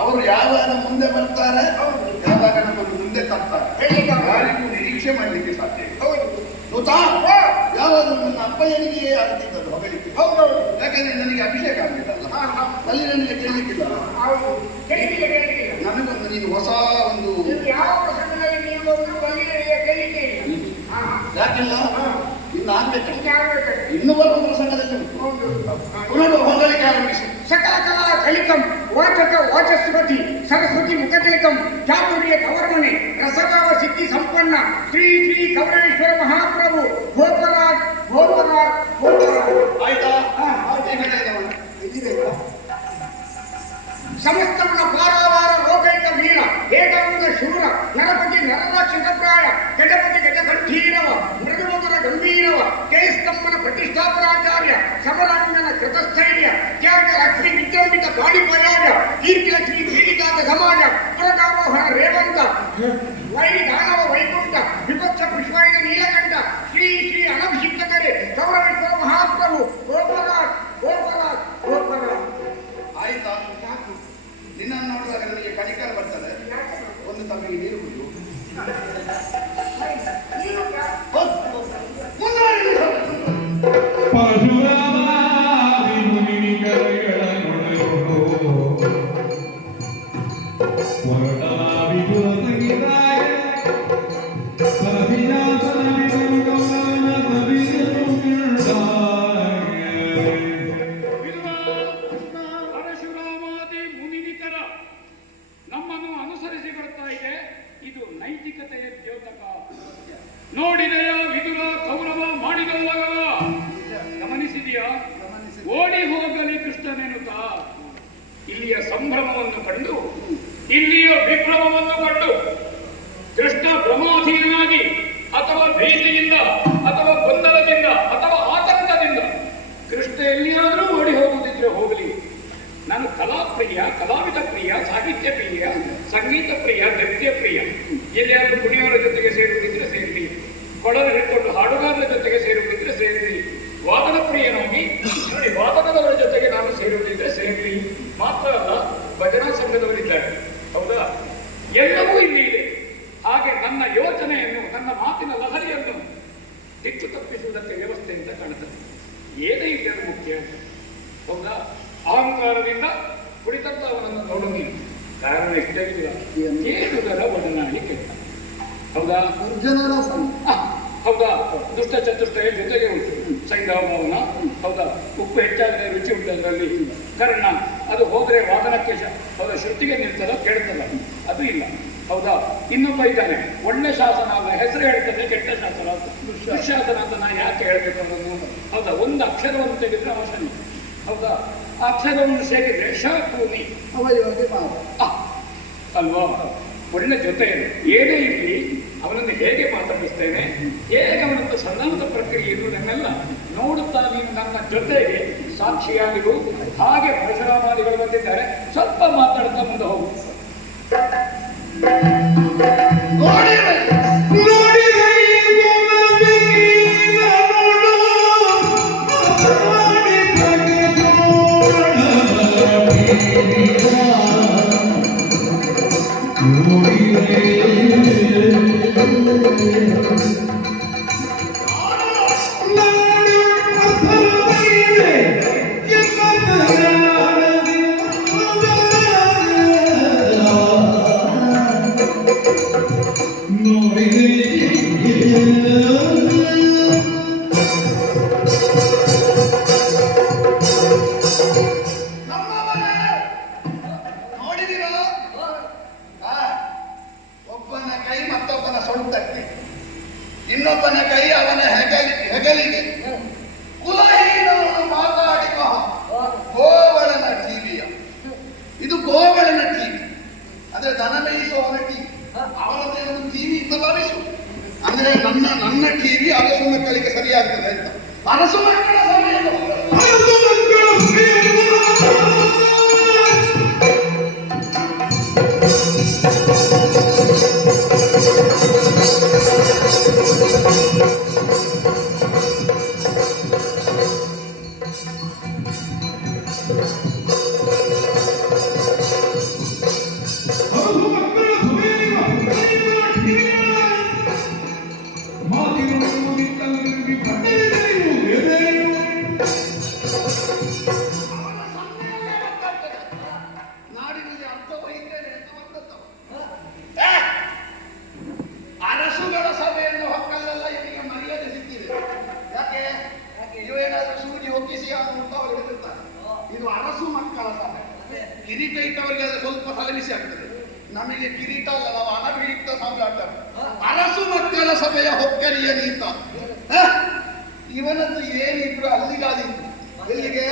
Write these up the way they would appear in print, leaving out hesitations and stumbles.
ಅವರು ಯಾವಾಗ ಮುಂದೆ ಬರ್ತಾರೆ, ಯಾವಾಗ ನಮ್ಮನ್ನು ಮುಂದೆ ತರ್ತಾರೆ, ಯಾರಿಗೂ ನಿರೀಕ್ಷೆ ಮಾಡಲಿಕ್ಕೆ ಸಾಧ್ಯ. ಗೊತ್ತಾ, ಯಾವಾಗ ನನ್ನ ಅಪ್ಪಯ್ಯನಿಗೆ ಆಗ್ತಿದ್ದದ್ದು ಹೊಗಳಿಕೆ. ಯಾಕಂದ್ರೆ ನನಗೆ ಅಭಿಷೇಕ ಆಗಲಿಲ್ಲ, ಅಲ್ಲಿ ನನಗೆ ಕೇಳಲಿಕ್ಕಿಲ್ಲ. ನನಗೊಂದು ನೀನು ಹೊಸ ಒಂದು ಯಾಕಿಲ್ಲ, ಇನ್ನು ಆಗ್ಬೇಕು, ಇನ್ನು ಬರುವ ಪ್ರಸಂಗದಲ್ಲಿ ಪುನಃ ಹೊಗಳಿಕೆ ಆರಂಭಿಸಿ. ಸಕಲ ಕಲಾ ಕಲಿಕಂ ವಾಚಕ ವಾಚಸ್ಪತಿ ಸರಸ್ವತಿ ಮುಖತಿಲಕಂ ಚಾತುರ್ಯ ಕವರ್ಮನೆ ರಸಗಾವ ಸಿದ್ಧಿ ಸಂಪನ್ನ ಶ್ರೀ ಶ್ರೀ ಕೌರೇಶ್ವರ ಮಹಾಪ್ರಭು ಗೋಪರಾಜ್ ಗೋಪರಾಜ್ ಗೋಪರಾಜ್. ಆಯ್ತಾ? ಸಮಸ್ತಗಳ ಪಾರಾವಾರ ಲೋಕೈಕ ವೀರ ಏಕಾಂಗ ಶೂರ ನರಪತಿ ನರರಾಕ್ಷಸಪ್ರಾಯ ಗಜಪತಿ ಗಜಗಂಭೀರವ ಮೃದುಮಧುರ ಗಂಭೀರವ ಜಯಸ್ತಂಭನ ಪ್ರತಿಷ್ಠಾಪನಾಚಾರ್ಯ ಸಮರಾಂಗನ ಕೃತಸ್ಥೈರ್ಯ ತ್ಯಾಗ ಲಕ್ಷ್ಮಿ ವಿಜೃಂಭಿತ ಪಾಡಿಪಯಾಯ ಕೀರ್ತಿಲಕ್ಷ್ಮಿ ಪೀಡಿತಾದ ಸಮಾಜ ತುರಗಾರೋಹಣ ರೇವಂತ ವೈರಿ ದಾನವ ವೈಕುಂಠ ವಿಪಕ್ಷ ಪುಷ್ಪಾಯ ನೀಲಕಂಠ ಶ್ರೀ ಶ್ರೀ ಅನಭಿಷಿಕ್ತಕರೆ ಕೌರವೇಶ್ವರ ಮಹಾಪ್ರಭು ಗೋಪರಾಜ್ ಗೋಪರಾಜ್ ಗೋಪರಾಜ್. ಆಯ್ತಾ? ನಿನ್ನನ್ನು ನೋಡುವಾಗ ನನಗೆ ಕಣಿಕರ ಬರ್ತದೆ. ಒಂದು ತಮಗೆ ನೀರು ಕುಡಿಯುವ ನಮ್ಮನ್ನು ಅನುಸರಿಸಿ ಬರ್ತಾ ಇದೆ. ಇದು ನೈತಿಕತೆಯ ದ್ಯೋತಕ. ನೋಡಿದೆಯ ವಿದುರ ಕೌರವ ಮಾಡಿದವಲಗವ ಗಮನಿಸಿದೆಯಾ? ಓಡಿ ಹೋಗಲಿ ಕೃಷ್ಣನೆನ್ನುತ್ತಾ ಇಲ್ಲಿಯ ಸಂಭ್ರಮವನ್ನು ಕಂಡು, ಇಲ್ಲಿಯ ವಿಭ್ರಮವನ್ನು ಕಂಡು ಕೃಷ್ಣ ಭ್ರಮಾಧೀನಾಗಿ ಅಥವಾ ಭೀತಿಯಿಂದ ಅಥವಾ ಗೊಂದಲದಿಂದ ಅಥವಾ ಆತಂಕದಿಂದ ಕೃಷ್ಣ ಎಲ್ಲಿಯಾದರೂ ಓಡಿ ಹೋಗುತ್ತಿದ್ರೆ ಹೋಗಲಿ. ನಾನು ಕಲಾಪ್ರಿಯ, ಕಲಾವಿದ ಪ್ರಿಯ, ಸಾಹಿತ್ಯ ಪ್ರಿಯ, ಸಂಗೀತ ಪ್ರಿಯ, ನೃತ್ಯ ಪ್ರಿಯ. ಎಲ್ಲಿಯಾದರೂ ಕುಣಿಯವರ ಜೊತೆಗೆ ಸೇರುತ್ತಿದ್ರೆ ಸೇರಲಿ, ಕೊಳಲು ಹಿಡ್ಕೊಂಡು ಹಾಡುಗಾರರ ಜೊತೆಗೆ ಸೇರುತ್ತಿದ್ರೆ ಸೇರಲಿ, ವಾದನ ಪ್ರಿಯನಾಗಿ ನೋಡಿ ವಾದನದವರ ಜೊತೆಗೆ ನಾನು ಸೇರುತ್ತಿದ್ರೆ ಸೇರಲಿ. ಮಾತ್ರ ಅಲ್ಲ, ಭಜನಾ ಸಂಘದವರಿದ್ದಾರೆ, ಹೌದಾ? ಎಲ್ಲವೂ ಇಲ್ಲಿ ಇದೆ. ಹಾಗೆ ನನ್ನ ಯೋಚನೆಯನ್ನು, ನನ್ನ ಮಾತಿನ ಲಹರಿಯನ್ನು ದಿಕ್ಕು ತಪ್ಪಿಸುವುದಕ್ಕೆ ವ್ಯವಸ್ಥೆಯಿಂದ ಕಾಣುತ್ತದೆ. ಏನೇ ಇದ್ದರೂ ಮುಖ್ಯ ಹೌದಾ? ಅಹಂಕಾರದಿಂದ ಕುಳಿತಂತ ಅವನನ್ನು ನೋಡು ನೀನು. ಕಾರಣ ಇಷ್ಟೇ ಇಲ್ಲ, ಕೇಳುಗರ ಒಡನಾಡಿ ಕೆಟ್ಟ. ಹೌದಾ? ಹೌದಾ? ದುಷ್ಟ ಚತುಷ್ಟಯ ಜೊತೆಗೆ ಉಂಟು. ಸಂಘಭಾವನ. ಹೌದಾ? ಉಪ್ಪು ಹೆಚ್ಚಾದರೆ ರುಚಿ ಉಂಟು ಅದರಲ್ಲಿ. ಕರ್ಣ ಅದು ಹೋದರೆ ವಾದನಕ್ಕೆ ಹೌದಾ ಶ್ರುತಿಗೆ ನಿಲ್ತದ ಕೇಳ್ತದ, ಅದು ಇಲ್ಲ. ಹೌದಾ? ಇನ್ನೊಬ್ಬ ಇದ್ದಾನೆ, ಒಳ್ಳೆ ಶಾಸನ ಅಲ್ಲ, ಹೆಸರು ಹೇಳ್ತದೆ ಕೆಟ್ಟ ಶಾಸನ, ದುಶ್ಯಾಸನ ಅಂತ ನಾ ಯಾಕೆ ಹೇಳ್ಬೇಕು ಅನ್ನೋದು. ಹೌದಾ? ಒಂದು ಅಕ್ಷರವನ್ನು ತೆಗೆದ್ರೆ ಅವಶ್ಯ. ಹೌದಾ? ಆ ಅಕ್ಷರವನ್ನು ಸೇರಿದ್ರೆ ಶೂನಿ ಅಲ್ವಾ? ಒಳ್ಳೆ ಜೊತೆ ಏನೇ ಇರಲಿ ಅವನನ್ನು ಹೇಗೆ ಮಾತಾಡಿಸ್ತೇನೆ, ಹೇಗೆ ಅವನದ್ದು ಸಣ್ಣಂತ ಪ್ರಕ್ರಿಯೆ ಇರುವುದನ್ನೆಲ್ಲ ನೋಡುತ್ತಾ ನೀನು ನನ್ನ ಜೊತೆಗೆ ಸಾಕ್ಷಿಯಾಗಿರು. ಹಾಗೆ ಪರಶುರಾಮಾದಿಗಳು ಬಂದಿದ್ದಾರೆ, ಸ್ವಲ್ಪ ಮಾತಾಡ್ತಾ ಮುಂದೆ ಹೋಗು. ಇನ್ನೊಬ್ಬನ ಕೈ ಅವನ ಹೆಗಲಿಗೆ ಕುಲಹೀನವನ್ನು ಮಾತಾಡಿ ಗೋವಳನ ಟಿವಿಯ. ಇದು ಗೋವಳನ ಟಿವಿ ಅಂದ್ರೆ ದನ ಮೇಯಿಸುವವನ ಟಿವಿ. ಅವನದೇ ಒಂದು ಟಿವಿ ಅಂತ ಭಾವಿಸು. ಅಂದ್ರೆ ನನ್ನ ಟಿವಿ ಅರಸು ಮಕ್ಕಳಿಗೆ ಸರಿಯಾಗ್ತದೆ ಅಂತ. ಅರಸು ಮಕ್ಕಳ ನಾಡಿನಲ್ಲಿ ಅರ್ಥವಹಿದ್ದೇನೆ ಅಂತ ಬಂದತ್ತವ. ಅರಸುಗಳ ಸಭೆಯನ್ನು ಹೊಕ್ಕಲ್ಲೆಲ್ಲ ಇವರಿಗೆ ಮರ್ಯಾದೆ ಸಿಕ್ಕಿದೆ. ಯಾಕೆ? ಇವೇನಾದ್ರೂ ಸೂಜಿ ಹೊಕ್ಕಿಸಿ ಅಂತ ಅವರು ಹೇಳಿರ್ತಾರೆ. ಇದು ಅರಸು ಮಕ್ಕಳ ಸಭೆ. ಕಿರೀಟ ಇಟ್ಟವರಿಗೆ ಅದು ಸ್ವಲ್ಪ ತಲೆಬಿಸಿ ಆಗ್ತದೆ. ನಮಗೆ ಕಿರೀಟ ಅಲ್ಲ, ನಾವು ಅನಭಿಯುಕ್ತ ಸಾಮ್ರಾಟ. ಅರಸು ಮಕ್ಕಳ ಸಭೆಯ ಹೊಕ್ಕರಿಯ ನೀತ. ಇವನದ್ದು ಏನಿದ್ರು ಅಲ್ಲಿಗಾದಿತ್ತು. ಎಲ್ಲಿಗೆ?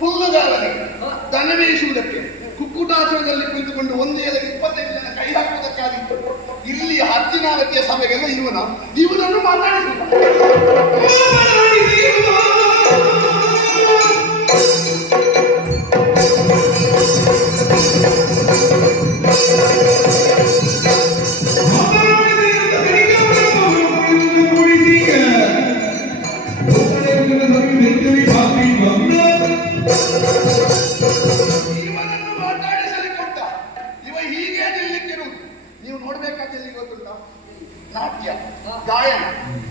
ಹುಲ್ಲುಗಾವಲಿಗೆ, ದನ ಮೇಯಿಸುವುದಕ್ಕೆ, ಕುಕ್ಕುಟಾಸನದಲ್ಲಿ ಕುಳಿತುಕೊಂಡು ಒಂದು ಎಲೆಗೆ 25 ಜನ ಕೈ ಹಾಕುವುದಕ್ಕಾಗಿತ್ತು. ಇಲ್ಲಿ ಹತ್ತಿನಾವತಿಯ ಸಭೆಗೆಲ್ಲ ಇವನನ್ನು ಮಾತಾಡಿಸಿಲ್ಲ. ಇವನನ್ನು ಮಾತಾಡಿಸಲಿ ಕೊಟ್ಟ. ಇವ ಹೀಗೆ ನಿಲ್ಲಿಕ್ಕಿರುವುದು ನೀವು ನೋಡ್ಬೇಕಾದ ಎಲ್ಲಿ ಗೊತ್ತುಂಟ? ನಾಟ್ಯ, ಗಾಯನ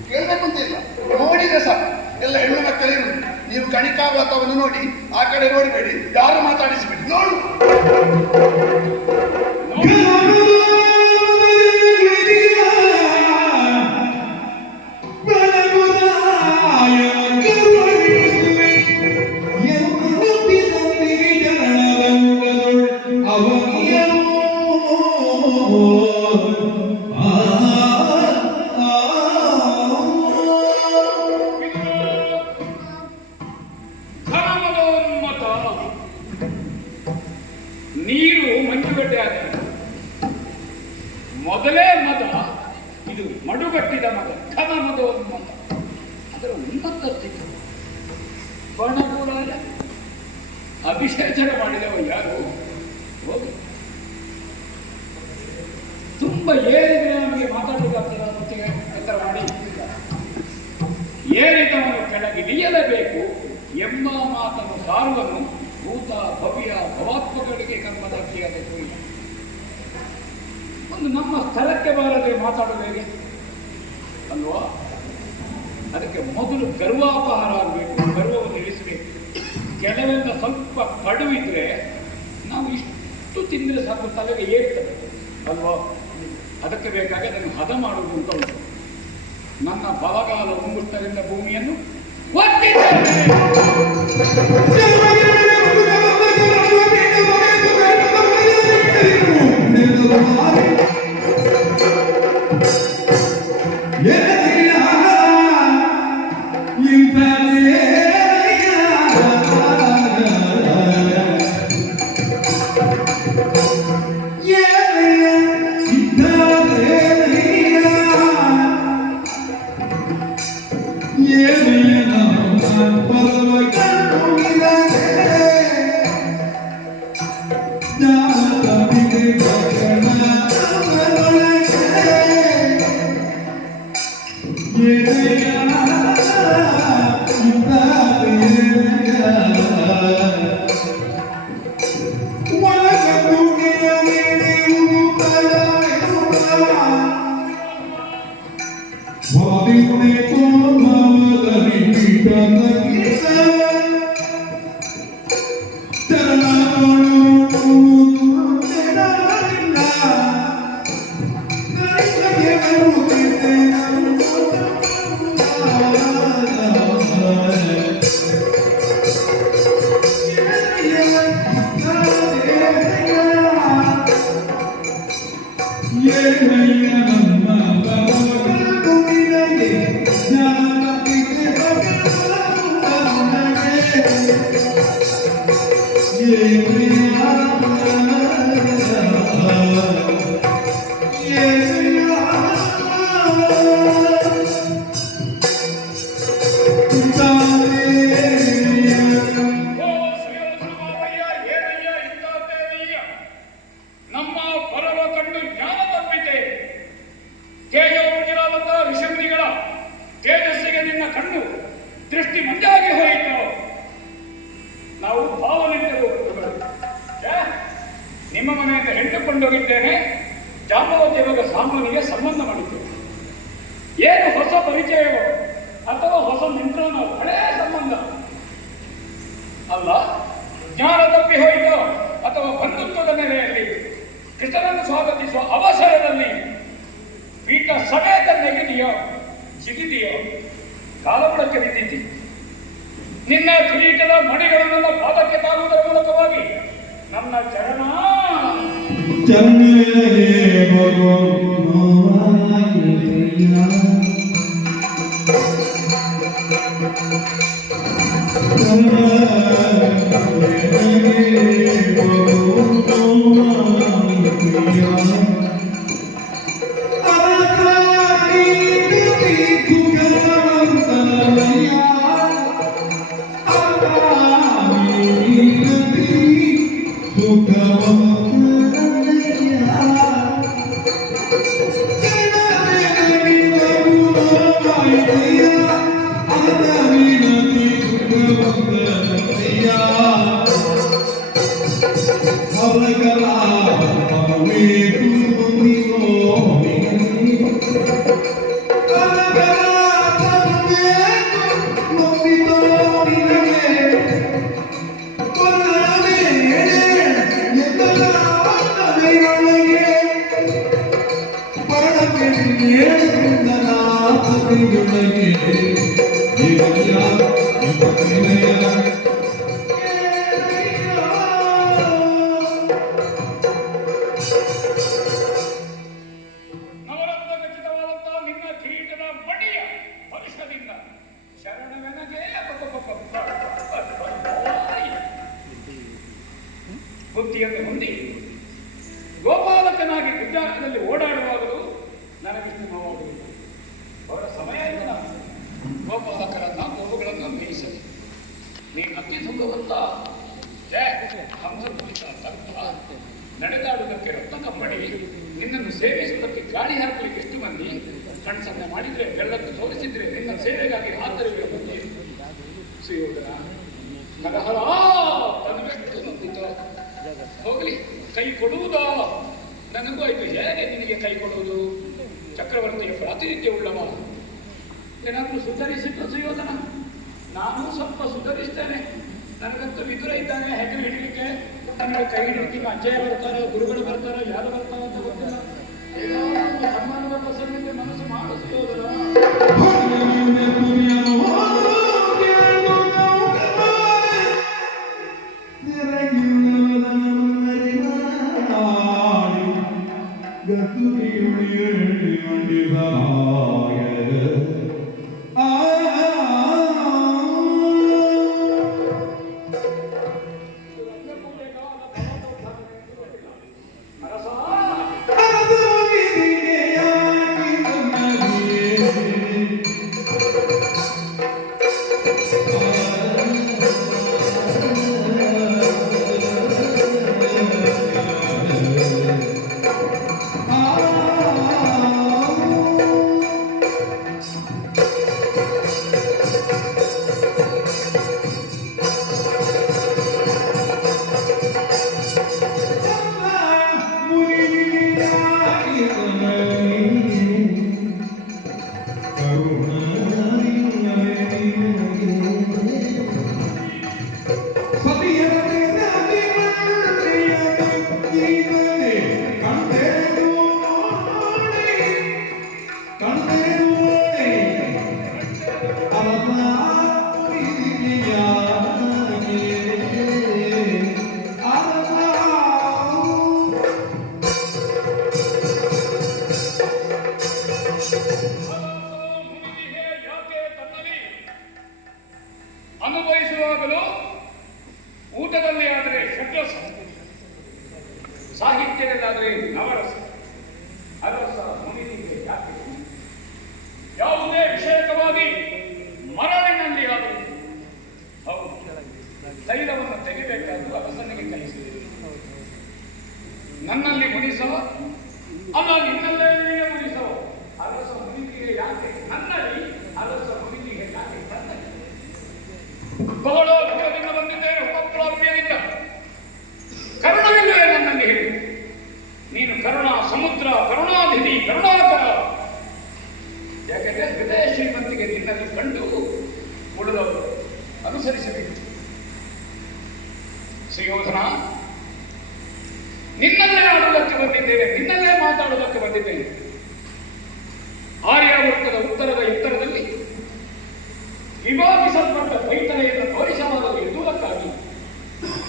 ಕೇಳ್ಬೇಕು ಅಂತಿಲ್ಲ, ನೋಡಿದ್ರೆ ಸಾಕು. ಎಲ್ಲ ಹೆಣ್ಣು ಮಕ್ಕಳಿರು. ನೀವು ಕಣಿಕಾವತವನ್ನು ನೋಡಿ, ಆ ಕಡೆ ನೋಡಬೇಡಿ, ಯಾರು ಮಾತಾಡಿಸಬೇಡಿ. ನೋಡು ನೀರು ಮಂಜುಗಡ್ಡೆ ಆಗಿದೆ. ಮೊದಲೇ ಮದ ಇದು ಮಡುಗಟ್ಟಿದ ಮದ, ಘನ ಮದೋನ್ಮತ. ಅದರ ಉನ್ನತ ಸ್ಥಿತಿ ಬಣಗೂಡಾಗ ಅಭಿಷೇಚನ ಮಾಡಿದವ ಯಾರು? ಹೋಗಿ ತುಂಬ ಏರಿದ್ರೆ ನಮಗೆ ಮಾತಾಡಲಿಕ್ಕಾಗ್ತದೆ. ಹೊತ್ತಿಗೆ ಎತ್ತರ ಮಾಡಿ ಏರಿದವನು ಕೆಳಗಿಳಿಯಲೇಬೇಕು ಎಂಬ ಮಾತನ್ನು ಸಾರುವನು ಭೂತ ಭವ್ಯ ಭವಾತ್ಮಗಳಿಗೆ ಕರ್ಮದಕ್ಕಿಯಾದ ಕೋಯಿ. ಒಂದು ನಮ್ಮ ಸ್ಥಳಕ್ಕೆ ಬಾರದೆ ಮಾತಾಡೋದು ಹೇಗೆ ಅಲ್ವಾ? ಅದಕ್ಕೆ ಮೊದಲು ಗರ್ವಾಪಹಾರ ಆಗಬೇಕು, ಗರ್ವವನ್ನು ಇಳಿಸಬೇಕು. ಕೆಲವೆಲ್ಲ ಸ್ವಲ್ಪ ಕಡುವಿದ್ರೆ ನಾವು ಇಷ್ಟು ತಿಂದರೆ ಸಾಕು ತಲೆಗೆ ಏರ್ತದೆ ಅಲ್ವಾ? ಅದಕ್ಕೆ ಬೇಕಾಗಿ ಅದನ್ನು ಹದ ಮಾಡುವುದು ಅಂತ ಉಂಟು. ನನ್ನ ಬಲಗಾಲ ಉಂಗುಷ್ಟರಿಂದ ಭೂಮಿಯನ್ನು ಒತ್ತಿದ್ದೇನೆ. ದೃಷ್ಟಿ ಮುಂದಾಗಿ ಹೋಯಿತು. ನಾವು ಭಾವನೆಂದರು ನಿಮ್ಮ ಮನೆಯಿಂದ ಹೆಣ್ಣುಕೊಂಡೋಗಿದ್ದೇನೆ. ಜಾಂಬವತಿ ಇವಾಗ ಸಾಮಾನಿಗೆ ಸಂಬಂಧ ಮಾಡಿದ್ದೇವೆ. ಏನು ಹೊಸ ಪರಿಚಯವೋ ಅಥವಾ ಹೊಸ ಮಿತ್ರನೋ, ಹಳೆಯ ಸಂಬಂಧ ಅಲ್ಲ. ಜ್ಞಾನ ತಪ್ಪಿ ಹೋಯಿತೋ ಅಥವಾ ಬಂಧುತ್ವದ ನೆಲೆಯಲ್ಲಿ ಕೃಷ್ಣನನ್ನು ಸ್ವಾಗತಿಸುವ ಅವಸರದಲ್ಲಿ ಪೀಠ ಸಮೇತ ನೆಗೆದಿಯೋ ಜಿಗಿದೆಯೋ ಕಾಲಬುಡಕ್ಕೆ ಬಿದ್ದಿದ್ದಿ. ನಿನ್ನ ಕಿರೀಟದ ಮಣಿಗಳು ನನ್ನ ಪಾದಕ್ಕೆ ತಾಗುವುದರ ಮೂಲಕವಾಗಿ ನನ್ನ ಚರಣ ಬುದ್ಧಿಯನ್ನು ಹೊಂದಿ ಗೋಪಾಲಕನಾಗಿ ಗುಡ್ಡದಲ್ಲಿ ಓಡಾಡುವಾಗಲೂ ನನಗಿಷ್ಟು ನೋವಾಗುವುದಿಲ್ಲ. ಅವರ ಸಮಯ ಇಲ್ಲ. ಗೋಪಾಲಕರನ್ನ ಗೋವುಗಳನ್ನು ಮೇಯಿಸಲಿ. ನೀನು ಅತಿ ಸುಖವಲ್ಲ. ನಡೆದಾಡುವುದಕ್ಕೆ ರತ್ನ ಕಪ್ಪಡಿ, ನಿನ್ನನ್ನು ಸೇವಿಸುವುದಕ್ಕೆ ಗಾಳಿ ಹಾಕಲಿಕ್ಕೆ ಎಷ್ಟು ಮಂದಿ ಕಣ್ಸನ್ನೆ ಮಾಡಿದ್ರೆ, ಬೆಳ್ಳನ್ನು ತೋರಿಸಿದ್ರೆ ನಿನ್ನ ಸೇವೆಗಾಗಿ ಹಾತರಿವೆ ಮಂದಿ. ಸುಯೋಧನ ನರಹರ ಹೋಗಲಿ, ಕೈ ಕೊಡುವುದೋ ನನಗೂ ಆಯ್ತು. ಹೇಗೆ ನಿನಗೆ ಕೈ ಕೊಡುವುದು? ಚಕ್ರವರ್ತಿಯ ಪ್ರಾತಿನಿಧ್ಯ ಉಳ್ಳವ. ಏನಾದರೂ ಸುಧಾರಿಸಿದ್ದು ಸುಯೋಧನ? ನಾನು ಸ್ವಲ್ಪ ಸುಧಾರಿಸ್ತೇನೆ. ನನಗಂತೂ ವಿದುರ ಇದ್ದಾನೆ ಹೆಗಲು ಹಿಡಿಲಿಕ್ಕೆ. ನನಗೆ ಕೈ ಹಿಡಿಲಿಕ್ಕೆ ಅಜ್ಜಯ್ಯ ಬರ್ತಾರೆ, ಗುರುಗಳು ಬರ್ತಾರೆ, ಯಾರು ಬರ್ತಾರೆ ಅಂತ ಗೊತ್ತಿಲ್ಲ. ಏನೋ ಒಂದು ಸನ್ಮಾನದ ಪ್ರಸಂಗಕ್ಕೆ ಮನಸ್ಸು ಮಾಡಿಸ್ಬೋದಲ್ಲ. ಅನುಭವಿಸುವಾಗಲೂ ಊಟದಲ್ಲಿ ಆದರೆ ಷಡ್ರಸ, ಸಾಹಿತ್ಯದಲ್ಲಾದರೆ ನವರಸ, ಅದರಸ ಮುನಿದಿಗೆ ಯಾಕೆ? ಯಾವುದೇ ವಿಷಯಕವಾಗಿ ಮರಳಿನಲ್ಲಿ ಆದರೂ ಹೌದು ತೈಲವನ್ನು ತೆಗಿಬೇಕಾದ್ದು ಅರಸನಿಗೆ ಕಲಿಸಿದೆ. ನನ್ನಲ್ಲಿ ಮುನಿಸೋ ಅಲ್ಲ ನಿನ್ನಲ್ಲೇ ಮುನಿಸೋ, ಅರಸ ಮುನಿದಿಗೆ ಯಾಕೆ ನನ್ನಲ್ಲಿ, ಅರಸ ಮುನಿದಿಗೆ ಯಾಕೆ ನನ್ನಲ್ಲಿ? ಬಹಳ ದೂರದಿಂದ ಬಂದಿದ್ದೇನೆ, ಉಪಪ್ಲಾವ್ಯದಿಂದ. ಕರುಣವಿಲ್ಲವೇ ನನ್ನಲ್ಲಿ ಹೇಳಿ? ನೀನು ಕರುಣಾ ಸಮುದ್ರ, ಕರುಣಾಧಿನಿ, ಕರುಣಾಕರ. ಯಾಕೆಂದರೆ ಹೃದಯ ಶ್ರೀಮಂತಿಗೆ ನಿನ್ನಲ್ಲಿ ಕಂಡು ಉಳಿದವರು ಅನುಸರಿಸಬೇಕು. ಸುಯೋಧನ, ನಿನ್ನಲ್ಲೇ ಆಡುವುದಕ್ಕೆ ಬಂದಿದ್ದೇನೆ, ನಿನ್ನಲ್ಲೇ ಮಾತಾಡುವುದಕ್ಕೆ ಬಂದಿದ್ದೇನೆ. ಆರ್ಯಾವರ್ತದ ಉತ್ತರದಲ್ಲಿ ವಿಭಾಗಿಸಲ್ಪಟ್ಟ ಪೈತನೆಯನ್ನು ತೋರಿಸಬಾರದು ಎನ್ನುವುದಕ್ಕಾಗಿ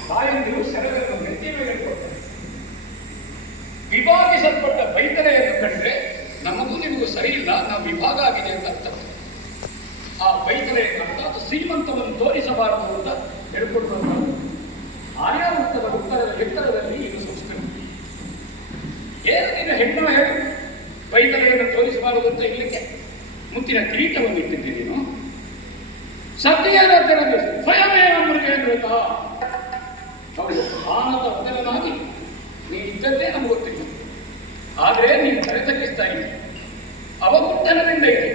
ತಾಯಂದಿರು ಸೆರಗನ್ನು ನೆತ್ತಿ ಮೇಲೆ ಕೊಡ್ತಾರೆ. ವಿಭಾಗಿಸಲ್ಪಟ್ಟ ಪೈತನೆಯನ್ನು ಕಂಡ್ರೆ ನಮಗೂ ನಿಮಗೂ ಸರಿ ಇಲ್ಲ, ನಾವು ವಿಭಾಗ ಆಗಿದೆ ಅಂತ ಅರ್ಥ. ಆ ಪೈತನೆಯನ್ನು ಅರ್ಥಾತ್ ಶ್ರೀಮಂತವನ್ನು ತೋರಿಸಬಾರದು ಅಂತ ಹೇಳ್ಕೊಟ್ಟು ಆರ್ಯಾವರ್ತದ ಎತ್ತರದಲ್ಲಿ ಇದು ಸಂಸ್ಕೃತಿ. ಏನು ನೀನು ಹೆಣ್ಣು ಹೇಳು, ಪೈತನೆಯನ್ನು ತೋರಿಸಬಾರದು ಅಂತ ಇರ್ಲಿಕ್ಕೆ ಮುತ್ತಿನ ಕಿರೀಟವನ್ನು ಇಟ್ಟಿದ್ದೀನಿ ನೀನು. ಸತ್ಯೇನಂತರಲ್ಲಿ ಸ್ವಯಮೇವ ಮೃಗೇಂದ್ರತ. ಹೌದು, ಆನಂದ ಮೊದಲನಾಗಿ ನೀನು ಇದ್ದದ್ದೇ ನಮ್ಗೆ ಗೊತ್ತಿಲ್ಲ. ಆದರೆ ನೀನು ತಲೆ ತಗ್ಗಿಸ್ತಾ ಇದ್ದೆ, ಅವಗುಟ್ಟನದಿಂದ ಇದೆ.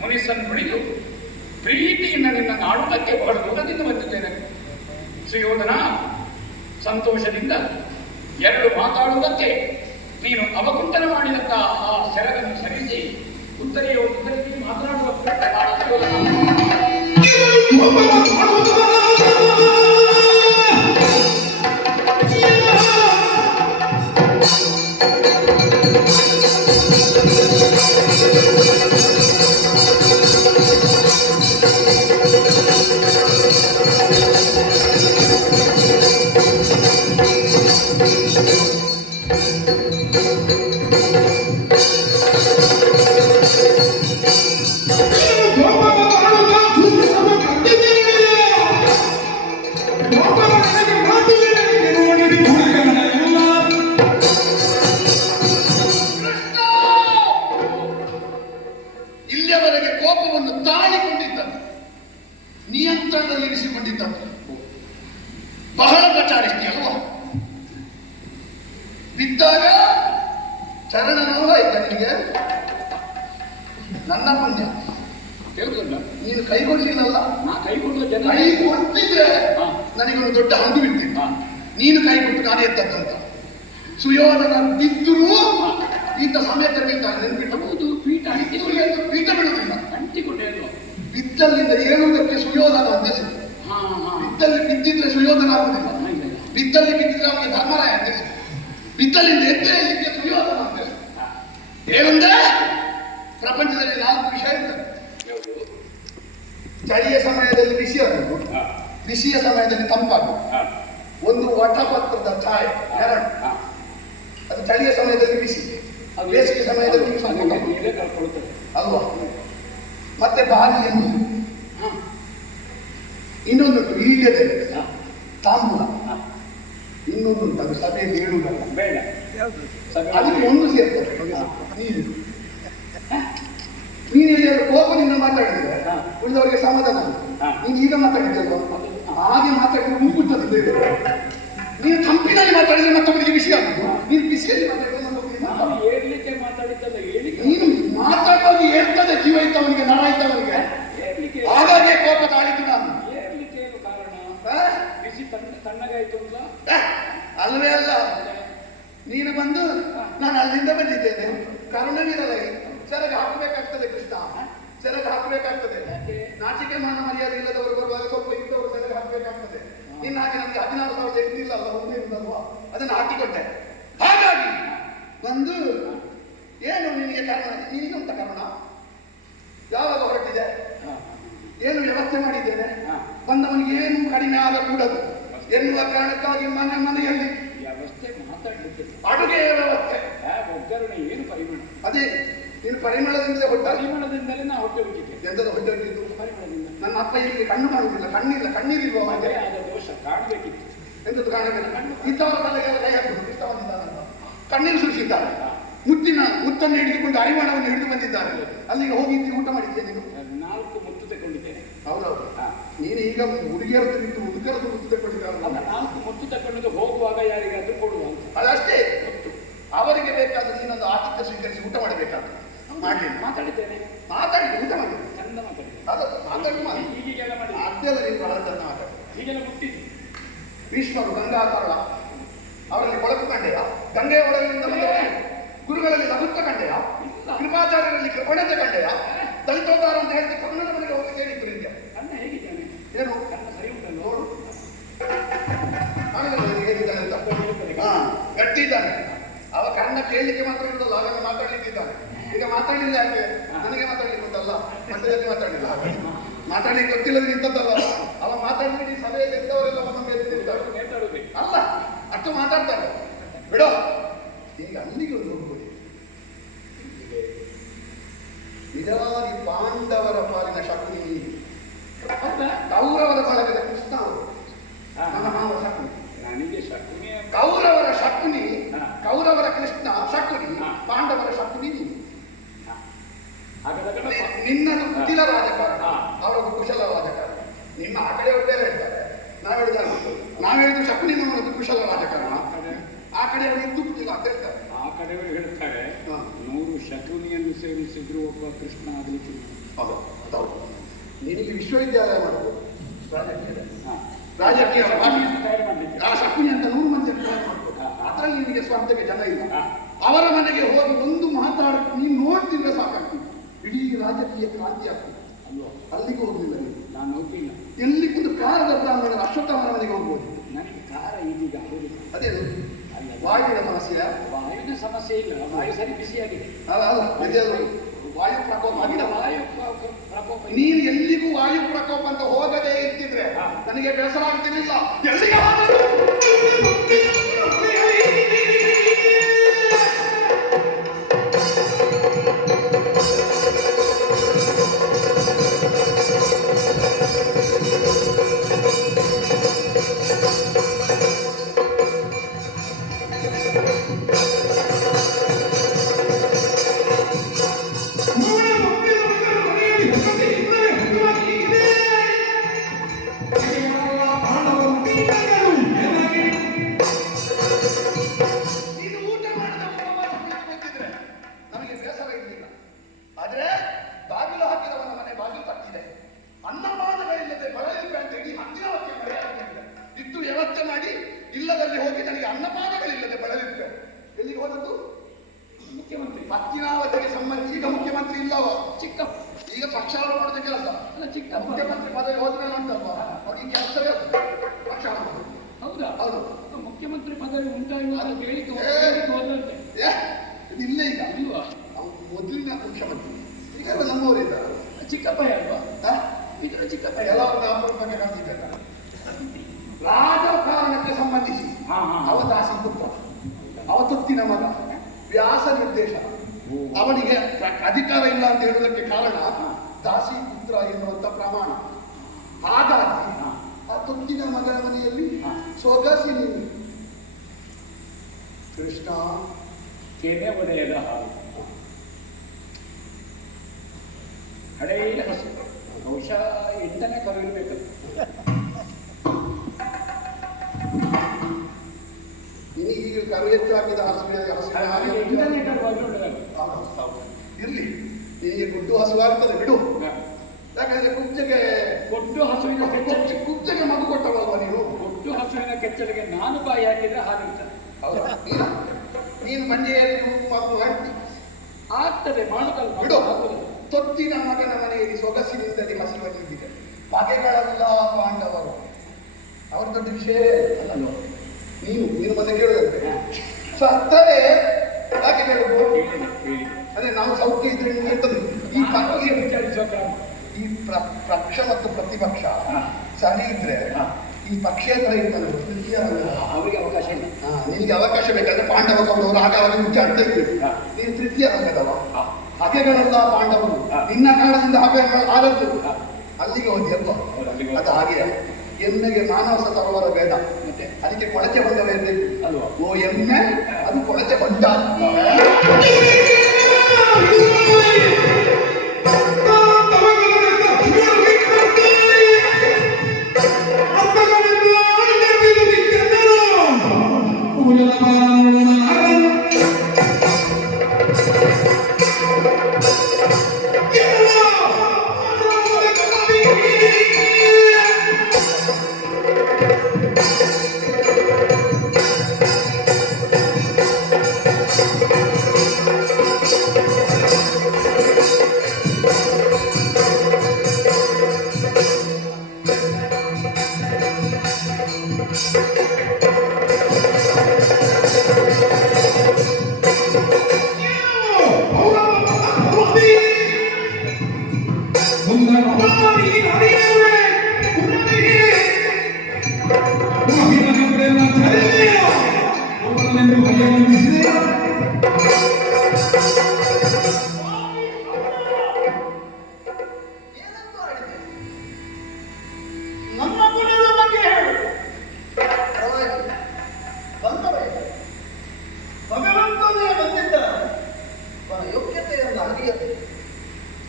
ಮುನಿಸನ್ನು ನುಡಿದು ಪ್ರೀತಿಯಿಂದ ನಿನ್ನ ಆಡುವುದಕ್ಕೆ ಬಹಳ ದೂರದಿಂದ ಬಂದಿದ್ದೇನೆ. ಸುಯೋಧನ, ಸಂತೋಷದಿಂದ ಎರಡು ಮಾತಾಡುವುದಕ್ಕೆ ನೀನು ಅವಗುಂಟನ ಮಾಡಿದಂತ ಆ ಸೆರಗನ್ನು ಸರಿಸಿ ಉತ್ತರಿಯ ಮಾತನಾಡುವ ಇಲ್ಲಿಯವರೆಗೆ ಕೋಪವನ್ನು ತಾಳಿಕೊಂಡಿದ್ದ, ನಿಯಂತ್ರಣದಲ್ಲಿರಿಸಿಕೊಂಡಿದ್ದ ಬಹಳ ಪ್ರಚಾರಿಸ್ತಿ ಅಲ್ವಾ? ಬಿದ್ದಾಗ ಚರಣ ನೋವು ಆಯ್ತಾ ನಿನಗೆ? ನನ್ನ ಪುಣ್ಯ ಹೇಳುದಿಲ್ಲ, ನೀನು ಕೈಗೊಳ್ಳಿಲ್ಲಲ್ಲ. ನಾ ಕೈಗೊಂಡ ಜನ ಕೈ ಕೊಟ್ಟಿದ್ರೆ ನನಗೊಂದು ದೊಡ್ಡ ಹಂಗು ಬಿಡ್ತಿದ್ದ. ನೀನು ಕೈ ಕೊಟ್ಟು ನಾನೇ ಎತ್ತಂತ. ಸುಯೋಧನ ಬಿದ್ದರೂ ಈತ ಸಮೇತ ಬೀಳ್ತಾನೆ, ನೆನ್ಪಿಟ್ಟಬಹುದು. ಪೀಠ ಪೀಠ ಬಿಡುವುದಿಲ್ಲ, ಅಂಟಿಕೊಂಡೆ ಬಿದ್ದಲ್ಲಿಂದ ಏಳುವುದಕ್ಕೆ ಸುಯೋಧನ ಒಂದೇ ಸರಿ. ಹಾ ಬಿತ್ತಲ್ಲಿ ಬಿದ್ದಿದ್ರೆ ಸುಯೋಧನ ಆಗುದಿಲ್ಲ, ಬಿತ್ತಲ್ಲಿ ಬಿದ್ದಿದ್ರೆ ಅವನಿಗೆ ಧರ್ಮರಾಯ ಅಂತ ಹೆಸರು, ಬಿತ್ತಲಿಂದ ಎದ್ದರೆ ಇದಕ್ಕೆ ಸುಯೋಧನ ಅಂತ ಹೆಸರು. ಏನಂದ್ರೆ ಪ್ರಪಂಚದಲ್ಲಿ 4 ವಿಷಯ ಇರ್ತದೆ. ಚಳಿಯ ಸಮಯದಲ್ಲಿ ಬಿಸಿ ಆಗುವುದು, ಬಿಸಿಯ ಸಮಯದಲ್ಲಿ ತಂಪಾಗುವುದು. ಒಂದು ವಟಪತ್ರದ ಛಾಯೆ, ನೆರಳು, ಅದು ಚಳಿಯ ಸಮಯದಲ್ಲಿ ಬಿಸಿ, ಬೇಸಿಗೆ ಸಮಯದಲ್ಲಿ ಅಲ್ವಾ. ಮತ್ತೆ ಬಾಲಿ ಎನ್ನುವುದು, ಇನ್ನೊಂದು ಹೀಗೆ ತಾಂಬೂಲ, ಇನ್ನೊಂದು ಅದು ಸಭೆಯಲ್ಲಿ ಹೇಳುವುದಲ್ಲ, ಬೇಡ ಅದಕ್ಕೆ ಒಂದು ಸೇರ್ತದೆ ನೀರು. ನೀನು ಎಲ್ಲಿಯಾದ್ರೂ ಕೋಪದಿಂದ ಮಾತಾಡಿದ್ರೆ ಉಳಿದವರಿಗೆ ಸಮಾಧಾನ. ನೀನು ಈಗ ಮಾತಾಡಿದ್ದಲ್ವ, ಹಾಗೆ ಮಾತಾಡಿದ್ರೆ ಮುಗ್ಗುತ್ತದೆ ಬೇರೆ. ನೀನು ತಂಪಿನಲ್ಲಿ ಮಾತಾಡಿದ್ರೆ ಮತ್ತೊಬ್ಬರಿಗೆ ಬಿಸಿ ಆಗುದು, ನೀನು ಬಿಸಿಯಲ್ಲಿ ಮಾತಾಡಿದ್ರೆ ಮತ್ತೊಬ್ಬರಿಗೆ ಏರ್ಲಿಕ್ಕೆ ಮಾತಾಡಿದ್ದಲ್ಲ, ನೀನು ಮಾತಾಡುವಾಗ ಏರ್ತದೆ, ಜೀವ ಇದ್ದವನಿಗೆ, ನರ ಇದ್ದವನಿಗೆ. ಹಾಗಾಗಿ ಕೋಪ ತಾಳಿದ್ದು ನಾನು. ಏರ್ಲಿಕ್ಕೆ ಏನು ಕಾರಣ? ಬಿಸಿ ತಣ್ಣಗಾಯ್ತು ಅಂತ ಅಲ್ವೇ ಅಲ್ಲ. ನೀನು ಬಂದು ನಾನು ಅಲ್ಲಿಂದ ಬಂದಿದ್ದೇನೆ, ಕರುಣವಿರಲ್ಲ, ಸೆರಗ ಹಾಕಬೇಕಾಗ್ತದೆ ಕೃಷ್ಣ, ಸೆರಗ ಹಾಕಬೇಕಾಗ್ತದೆ. ನಾಚಿಕೆ ಮಾನ ಮರ್ಯಾದೆ ಇಲ್ಲದವರು ಬರುವಾಗ ಸ್ವಲ್ಪ ಇದ್ದವರು ಸೆರಗ ಹಾಕಬೇಕಾಗ್ತದೆ. ಇನ್ನು ಹಾಗೆ ನನಗೆ 16,000 ಇಲ್ಲ ಅಲ್ಲ, ಒಂದೇ ಇರುದಲ್ವಾ, ಅದನ್ನು ಹಾಕಿಕೊಟ್ಟೆ. ಹಾಗಾಗಿ ಬಂದು ಏನು ನಿನಗೆ ಕಾರಣ, ನಿನಗುಂಟ ಕಾರಣ, ಯಾವಾಗ ಹೊರಟಿದೆ, ಏನು ವ್ಯವಸ್ಥೆ ಮಾಡಿದ್ದೇನೆ, ಬಂದವನಿಗೆ ಏನು ಕಡಿಮೆ ಆಗಕೂಡದು ಎನ್ನುವ ಕಾರಣಕ್ಕಾಗಿ ಮನೆಯಲ್ಲಿ ವ್ಯವಸ್ಥೆ ಮಾತಾಡಲಿಕ್ಕೆ ಅಡುಗೆಯ ವ್ಯವಸ್ಥೆ, ಒಗ್ಗರಣೆ ಏನು ಪರಿಮಳ, ಅದೇ ನೀನು ಪರಿಮಳದಿಂದಲೇ ಹೊಟ್ಟ, ಪರಿಮಳದಿಂದಲೇ ನಾ ಹೊಟ್ಟೆ ಹುಟ್ಟಿದ್ದೆ. ಎಂತದ ಹೊಟ್ಟೆ ಹೊಟ್ಟಿದ್ದು? ಪರಿಮಳದಿಂದ. ನನ್ನ ಅಪ್ಪ ಇಲ್ಲಿ ಕಣ್ಣು ಕಾಣುವುದಿಲ್ಲ, ಕಣ್ಣೀರಿಲ್ವ ಹಾಗೆ, ಆದ ದೋಷ ಕಾಣಬೇಕಿತ್ತು. ಎಂತದ್ದು ಕಾಣಬೇಕು, ಇಂಥವರ ತಲೆಗೆಲ್ಲ ಕೈ ಹಾಕುದು, ಇಷ್ಟವಂದಿದ್ದಾನಂತ ಕಣ್ಣೀರು ಸುರಿಸಿದ್ದಾರೆ, ಮುತ್ತನ್ನು ಹಿಡಿದುಕೊಂಡು ಅರಿವಾಣವನ್ನು ಹಿಡಿದು ಬಂದಿದ್ದಾರೆ. ಅಲ್ಲಿಗೆ ಹೋಗಿ ಊಟ ಮಾಡಿದ್ದೆ ನೀನು? 4 ಮುತ್ತು ತಗೊಂಡಿದ್ದೇನೆ. ಹೌದೌದು, ನೀನು ಈಗ ಹುಡುಗಿಯರದ್ದು ಬಿಟ್ಟು ಮುದುಕರದ್ದು ಮುತ್ತು ತಗೊಂಡಿದ್ದಾರೆ. 4 ಮುತ್ತು ತಗೊಂಡು ಹೋಗುವಾಗ ಯಾರಿಗಾದ್ರೂ ಕೊಡುವ ಅದಷ್ಟೇ, ಅವರಿಗೆ ಬೇಕಾದ್ರೆ ನೀನೊಂದು ಆತಿಥ್ಯ ಸ್ವೀಕರಿಸಿ ಊಟ ಮಾಡಬೇಕಾದ್ರೆ ಮಾಡಲಿಲ್ಲ. ಮಾತಾಡಿದ್ದೇನೆ, ಊಟ ಮಾಡಿ ಚಂದ ಮಾತಾಡಿದ್ದೇನೆ. ಮಾತಾಡಿ ಹೀಗೆಲ್ಲ ಮಾಡಿ ಅದೆಲ್ಲ ನೀನು ಬಹಳ ಚಂದ ಮಾತಾಡಿ. ಹೀಗೆಲ್ಲ ಮುಟ್ಟಿದ್ದು ಭೀಷ್ಮರು ಗಂಗಾಕರ್ಣ, ಅವರಲ್ಲಿ ಕೊಳಕು ಕಂಡೆಯ, ಗಂಗೆಯ ಒಳಗಿನಿಂದ ಗುರುಗಳಲ್ಲಿ ಲಘುತ್ವ ಕಂಡೆಯ, ಕೃಪಾಚಾರ್ಯರಲ್ಲಿ ಕೃಪಣತೆ ಕಂಡೆಯ, ದಲಿತೋದ್ಧಾರ ಅಂತ ಹೇಳಿದ್ರೆ ಕರ್ಣನ ಮನೆಗೆ ಹೋಗಿ ಕೇಳಿದ್ರು ನಿಮಗೆ. ಕಣ್ಣ ಹೇಗಿದ್ದಾನೆ? ಏನು ಕಣ್ಣ ಸರಿ ಉಂಟಲ್ಲ ನೋಡು, ಹೇಗಿದ್ದಾನೆ ಅಂತ. ಗಟ್ಟಿ ಇದ್ದಾನೆ ಅವ, ಕಣ್ಣ ಕೇಳಲಿಕ್ಕೆ ಮಾತ್ರ ಇರುದಲ್ಲ, ಹಾಗಾಗಿ ಮಾತಾಡ್ಲಿಕ್ಕಿದ್ದಾನೆ. ಈಗ ಮಾತಾಡಲಿಲ್ಲ ಯಾಕೆ, ನನಗೆ ಮಾತಾಡ್ಲಿಕ್ಕೆ ಉಂಟಲ್ಲ, ಮಧ್ಯದಲ್ಲಿ ಮಾತಾಡಲಿಲ್ಲ, ಮಾತಾಡ್ಲಿಕ್ಕೆ ಗೊತ್ತಿಲ್ಲದ್ರೆ ಇಂಥದ್ದಲ್ಲ. ಅವ ಮಾತಾಡ್ಲಿಕ್ಕೆ ಸಭೆಯಲ್ಲಿ ಇದ್ದವರೆಲ್ಲ ಒಂದೊಂದು ಎತ್ತಿರ್ತಾರೆ ಅಲ್ಲ, ಅಷ್ಟು ಮಾತಾಡ್ತಾರೆ. ಬಿಡೋ, ಈಗ ಅಲ್ಲಿಗೆ ಒಂದು ಹೋಗ್ಬೋದು. ನಿಜವಾಗಿ ಪಾಂಡವರ ಪಾಲಿನ ಶಕುನಿ, ಕೌರವರ ಫಲಕದ ಕೃಷ್ಣ ಅವರು, ನನ್ನ ಮಾವ ಶಕುನಿ. ನನಗೆ ಶಕುನಿ, ಕೌರವರ ಶಕುನಿ, ಕೌರವರ ಕೃಷ್ಣ ಶಕುನಿ, ಪಾಂಡವರ ಶಕುನಿ ನೀನು. ನಿನ್ನನ್ನು ಕುಟಿಲ ರಾಜಕಾರಣ, ಅವರದ್ದು ಕುಶಲ ರಾಜಕಾರಣ. ನಿಮ್ಮ ಆ ಕಡೆಯವರು ಬೇರೆ ಹೇಳ್ತಾರೆ, ನಾವು ಹೇಳಿದ್ರು ಶಕುನಿ ನಮ್ಮದು ಕುಶಲ ರಾಜಕಾರಣ, ಆ ಕಡೆಯವರು ಇದ್ದು ಕುಟಿಲ ಅಂತ ಹೇಳ್ತಾರೆ. ಆ ಕಡೆಯವರು ಹೇಳ್ತಾರೆ 100 ಶಕುನಿಯನ್ನು ಸೇರಿಸಿದ್ರು ಒಬ್ಬ ಕೃಷ್ಣ ಆಗಲಿಕ್ಕೆ. ಹೌದು, ನಿನಗೆ ವಿಶ್ವವಿದ್ಯಾಲಯ ಮಾಡಬಹುದು, ರಾಜಕೀಯ ಆ ಶಕುನಿ ಅಂತ 100 ಮಂದಿ ಮಾಡ್ಬೋದು. ಅದರಲ್ಲಿ ನಿನಗೆ ಸ್ವಂತಕ್ಕೆ ಜನ ಇಲ್ಲ. ಅವರ ಮನೆಗೆ ಹೋಗಿ ಒಂದು ಮಾತಾಡ ನೀನು ನೋಡ್ತಿದ್ರೆ ಸಾಕಾಗ್ತದೆ, ಇಡೀ ರಾಜಕೀಯ ಕ್ರಾಂತಿ ಆಗ್ತದೆ. ಅಲ್ಲಿಗೆ ಹೋಗ್ಲಿಲ್ಲ ನೀನು, ನಾನು ಹೋಗಿಲ್ಲ. ಎಲ್ಲಿ ಒಂದು ಕಾರದ ಬ್ರಾಹ್ಮಣ ಅಶ್ವತ್ಥಾಮನ ಮನೆಗೆ ಹೋಗ್ಬೋದು. ನನಗೆ ಕಾರ ಇದೀಗ ಆಗುದಿಲ್ಲ. ಅದೇ ವಾಯುವಿನ ಸಮಸ್ಯೆ, ವಾಯುವಿನ ಸಮಸ್ಯೆ ಇಲ್ಲ, ವಾಯು ಸರಿ ಬಿಸಿಯಾಗಿದೆ. ವಾಯು ಪ್ರಕೋಪ ಆಗಿದೆ. ವಾಯು ಪ್ರಕೋಪ ನೀನು ಎಲ್ಲಿಗೂ ವಾಯು ಪ್ರಕೋಪ ಅಂತ ಹೋಗದೇ ಇರ್ತಿದ್ರೆ ನನಗೆ ಬೇಸರ ಆಗ್ತಿರ್ಲಿಲ್ಲ. ಎಲ್ಲಿಗೆ ಇಲ್ಲದಲ್ಲಿ ಹೋಗಿ ನನಗೆ ಅನ್ನಪಾನಗಳಿಲ್ಲದೆ ಬಳಲಿದ್ದೆ. ಎಲ್ಲಿಗೆ ಹೋದದ್ದು? ಮುಖ್ಯಮಂತ್ರಿ ಪತ್ತಿನಾವತಿಗೆ ಸಂಬಂಧ. ಈಗ ಮುಖ್ಯಮಂತ್ರಿ ಇಲ್ಲವ, ಚಿಕ್ಕ ಈಗ ಪಕ್ಷ ಮಾಡೋದ ಕೆಲಸ ಅಲ್ಲ, ಚಿಕ್ಕ ಮುಖ್ಯಮಂತ್ರಿ ಪದವಿ ಹೋದ್ಮೇಲೆ ಉಂಟಲ್ವಾ ಅವನಿಗೆ ಕೆಲಸವೇ ಪಕ್ಷ ಮಾಡೋದು. ಹೌದಾ? ಹೌದು. ಮುಖ್ಯಮಂತ್ರಿ ಪದವಿ ಉಂಟಾಗಿಲ್ಲ ಅಂತ ಹೇಳಿಕ್ಕೆ ಹೋದಂತೆ. ಇಲ್ಲೇ ಈಗ ಇಲ್ವಾ? ಮೊದಲಿನ ಮುಖ್ಯಮಂತ್ರಿ ಈಗ ನಮ್ಮವರಿದ್ದಾರೆ. ಚಿಕ್ಕಪ್ಪಯ್ಯ ಅಲ್ವಾ? ಇದ್ರ ಚಿಕ್ಕಪ್ಪಯ್ಯ ಕೆಲವು ಅಪರೂಪಕ್ಕೆ ಕಾಣ್ತಿದ್ದಾರೆ. ರಾಜಕಾರಣಕ್ಕೆ ಸಂಬಂಧಿಸಿ ಅವ ದಾಸಿ ಪುತ್ರ, ಅವ ತತ್ತಿನ ಮಗ, ವ್ಯಾಸ ನಿರ್ದೇಶಕ. ಅವನಿಗೆ ಅಧಿಕಾರ ಇಲ್ಲ ಅಂತ ಹೇಳುವುದಕ್ಕೆ ಕಾರಣ ದಾಸಿ ಪುತ್ರ ಎನ್ನುವಂತ ಪ್ರಮಾಣ. ಹಾಗಾಗಿ ಆ ತತ್ತಿನ ಮಗನ ಮನೆಯಲ್ಲಿ ಸೊಗಸಿನ ಕೃಷ್ಣ ಕೆನೆ ಒಡೆಯದ ಹಾಲು, ಹಳೆಯ ಹಸು, ಬಹುಶಃ 8ನೇ ಕರು ಇರಬೇಕು. ಈಗ ಕರು ಹೆಚ್ಚು ಹಾಕಿದ ಇರ್ಲಿ, ನಿನಗೆ ಗುಡ್ಡು ಹಸುವಾಗ್ತದೆ ಬಿಡು. ಯಾಕಂದ್ರೆ ಕೊಟ್ಟು ಹಸುವಿನ ಕುಬ್ಜಗೆ ಮಗು ಕೊಟ್ಟವಲ್ವ ನೀನು? ಕೊಟ್ಟು ಹಸುವಿನ ಕೆಚ್ಚಲಿಗೆ ನಾನು ಬಾಯಿ ಹಾಕಿದ್ರೆ ಹಾಲಿರ್ತದೆ. ನೀನು ಮಂಡ್ಯಲ್ಲಿ ಮಗು ಮಾಡ್ತಿ ಆಗ್ತದೆ, ಮಾಡುತ್ತಲ್ಲ ಬಿಡು. ತೊತ್ತಿನ ಮಗನ ಮನೆಯಲ್ಲಿ ಸೊಗಸಿನಿಂದಲೇ ಹಸಿವಲ್ಲಿದ್ದಿದೆ. ಬಗೆಗಳೆಲ್ಲ ಪಾಂಡವರು, ಅವ್ರ ದೊಡ್ಡ ವಿಷಯ ಅಲ್ಲೋ. ನೀನು ಮತ್ತೆ ಕೇಳುದಂತೆ ಸತ್ತರೆ ಯಾಕೆ ಕೇಳುದು? ಅದೇ ನಾವು ಸೌಖ್ಯ ಇದ್ರೆ ನಿಮ್ಗೆ ಇರ್ತದೆ. ಈ ಪಕ್ಷ ಮತ್ತು ಪ್ರತಿಪಕ್ಷ ಸರಿ ಇದ್ರೆ ಈ ಪಕ್ಷೇತರ ಇರ್ತಾನೆ, ಅವರಿಗೆ ಅವಕಾಶ ಇಲ್ಲ. ನಿನಗೆ ಅವಕಾಶ ಬೇಕಾದ್ರೆ ಪಾಂಡವ ಕೌರವರು ಆಗ ಅವರಿಗೆ ಮುಚ್ಚಾಡ್ತಾ ಇರ್ಬೇಕು. ನೀನು ತೃತೀಯ ರಂಗದವ. ಹಗೆಗಳೆಲ್ಲ ಪಾಂಡವರು, ನಿನ್ನ ಕಾರಣದಿಂದ ಹಗೆ ಆದದ್ದು. ಅಲ್ಲಿಗೆ ಹೋಗಿ ಅಲ್ವಾ? ಅದು ಹಾಗೆ ಎಮ್ಮೆಗೆ ಮಾನಸ ತರುವವರ ಬೇಡ, ಅದಕ್ಕೆ ಕೊಳಚೆ ಬಂದವೇ ಇರಬೇಕು ಅಲ್ವಾ? ಓ ಎಮ್ಮೆ ಅದು ಕೊಳಚೆ ಬಂದ.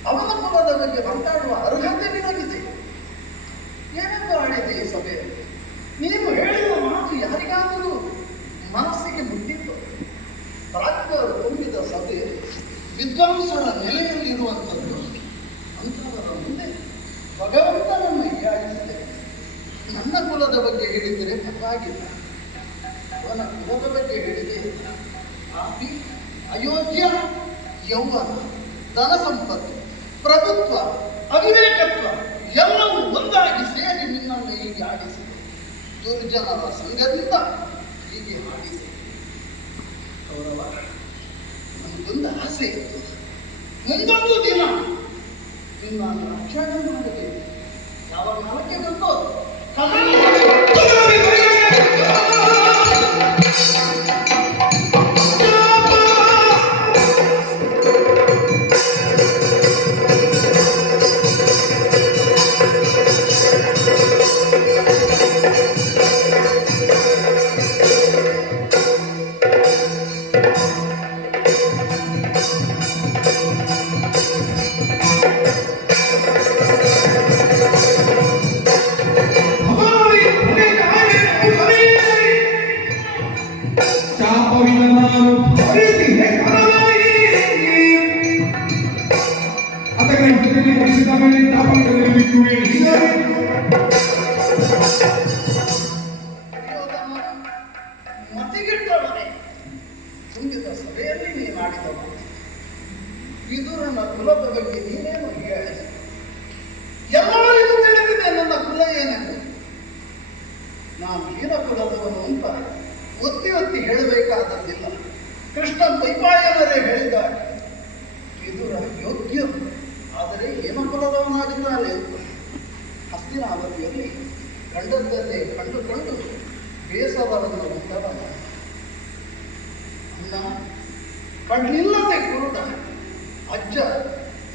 ಅವನ ಕುಲದ ಬಗ್ಗೆ ಮಾತಾಡುವ ಅರ್ಹತೆ ನಿನಗಿದೆ. ಏನೆಂದು ಆಡಿದೆ ಈ ಸಭೆಯಲ್ಲಿ? ನೀನು ಹೇಳಿದ ಮಾತು ಯಾರಿಗಾದರೂ ಮನಸ್ಸಿಗೆ ಮುಟ್ಟಿತ್ತು? ಪ್ರಾಜ್ಞರು ತುಂಬಿದ ಸಭೆ, ವಿದ್ವಾಂಸರ ನೆಲೆಯಲ್ಲಿರುವಂಥದ್ದು. ಅಂಥವರ ಮುಂದೆ ಭಗವಂತನನ್ನು ಹೀಯಾಳಿಸಿದೆ. ನನ್ನ ಕುಲದ ಬಗ್ಗೆ ಹೇಳಿದರೆ ತಪ್ಪಾಗಿಲ್ಲ, ಅವನ ಕುಲದ ಬಗ್ಗೆ ಹೇಳಿದೆ ಪಾಪಿ. ಅಯೋಗ್ಯ, ಯೌವನ, ಧನ ಸಂಪತ್ತು, ಪ್ರಭುತ್ವ, ಅವಿವೇಕತ್ವ ಎಲ್ಲವೂ ಒಂದಾಗಿ ಸೇರಿ ನಿನ್ನನ್ನು ಹೀಗೆ ಆಡಿಸಿದೆ. ದುರ್ಜನರ ಸಂಘದಿಂದ ಹೀಗೆ ಆಡಿಸಿದೆ. ಗೌರವ, ನಮಗೊಂದು ಆಸೆ ಇತ್ತು, ಮುಂದೊಂದು ದಿನ ನಿನ್ನನ್ನು ರಕ್ಷಣೆ ಮಾಡಬೇಕು. ಯಾವ ಕಾಲಕ್ಕೆ ಬಂದು ಮತಿಗೆಟ್ಟವನೇ ತುಂಬಿದ ಸಭೆಯಲ್ಲಿ ನೀನಾಡಿದ ಮಾತು. ವಿದುರನ ಕುಲದ ಬಗ್ಗೆ ನೀನೇನು ಹೇಳಿದೆ? ಎಲ್ಲರಿಗೂ ತಿಳಿದಿದೆ ನನ್ನ ಕುಲ ಏನೆಂದು. ಒತ್ತಿ ಒತ್ತಿ ಹೇಳಬೇಕಾದದ್ದಿಲ್ಲ. ಕೃಷ್ಣ ದ್ವೈಪಾಯನರೇ ಹೇಳಿದ್ದಾರೆ, ವಿದುರ ಯೋಗ್ಯ, ಆದರೆ ಏನು ಫಲದವನಾಗಿದ್ದಾನೆ ಅಂತ. ಹಸ್ತಿನಾವತಿಯಲ್ಲಿ ಕಂಡದ್ದನ್ನೇ ಕಂಡುಕೊಂಡು ಬೇಸರವನ್ನು ಉಂಟವನ. ಅನ್ನ ಕಣ್ಣಿಲ್ಲದೆ ಕುರುಡ ಅಜ್ಜ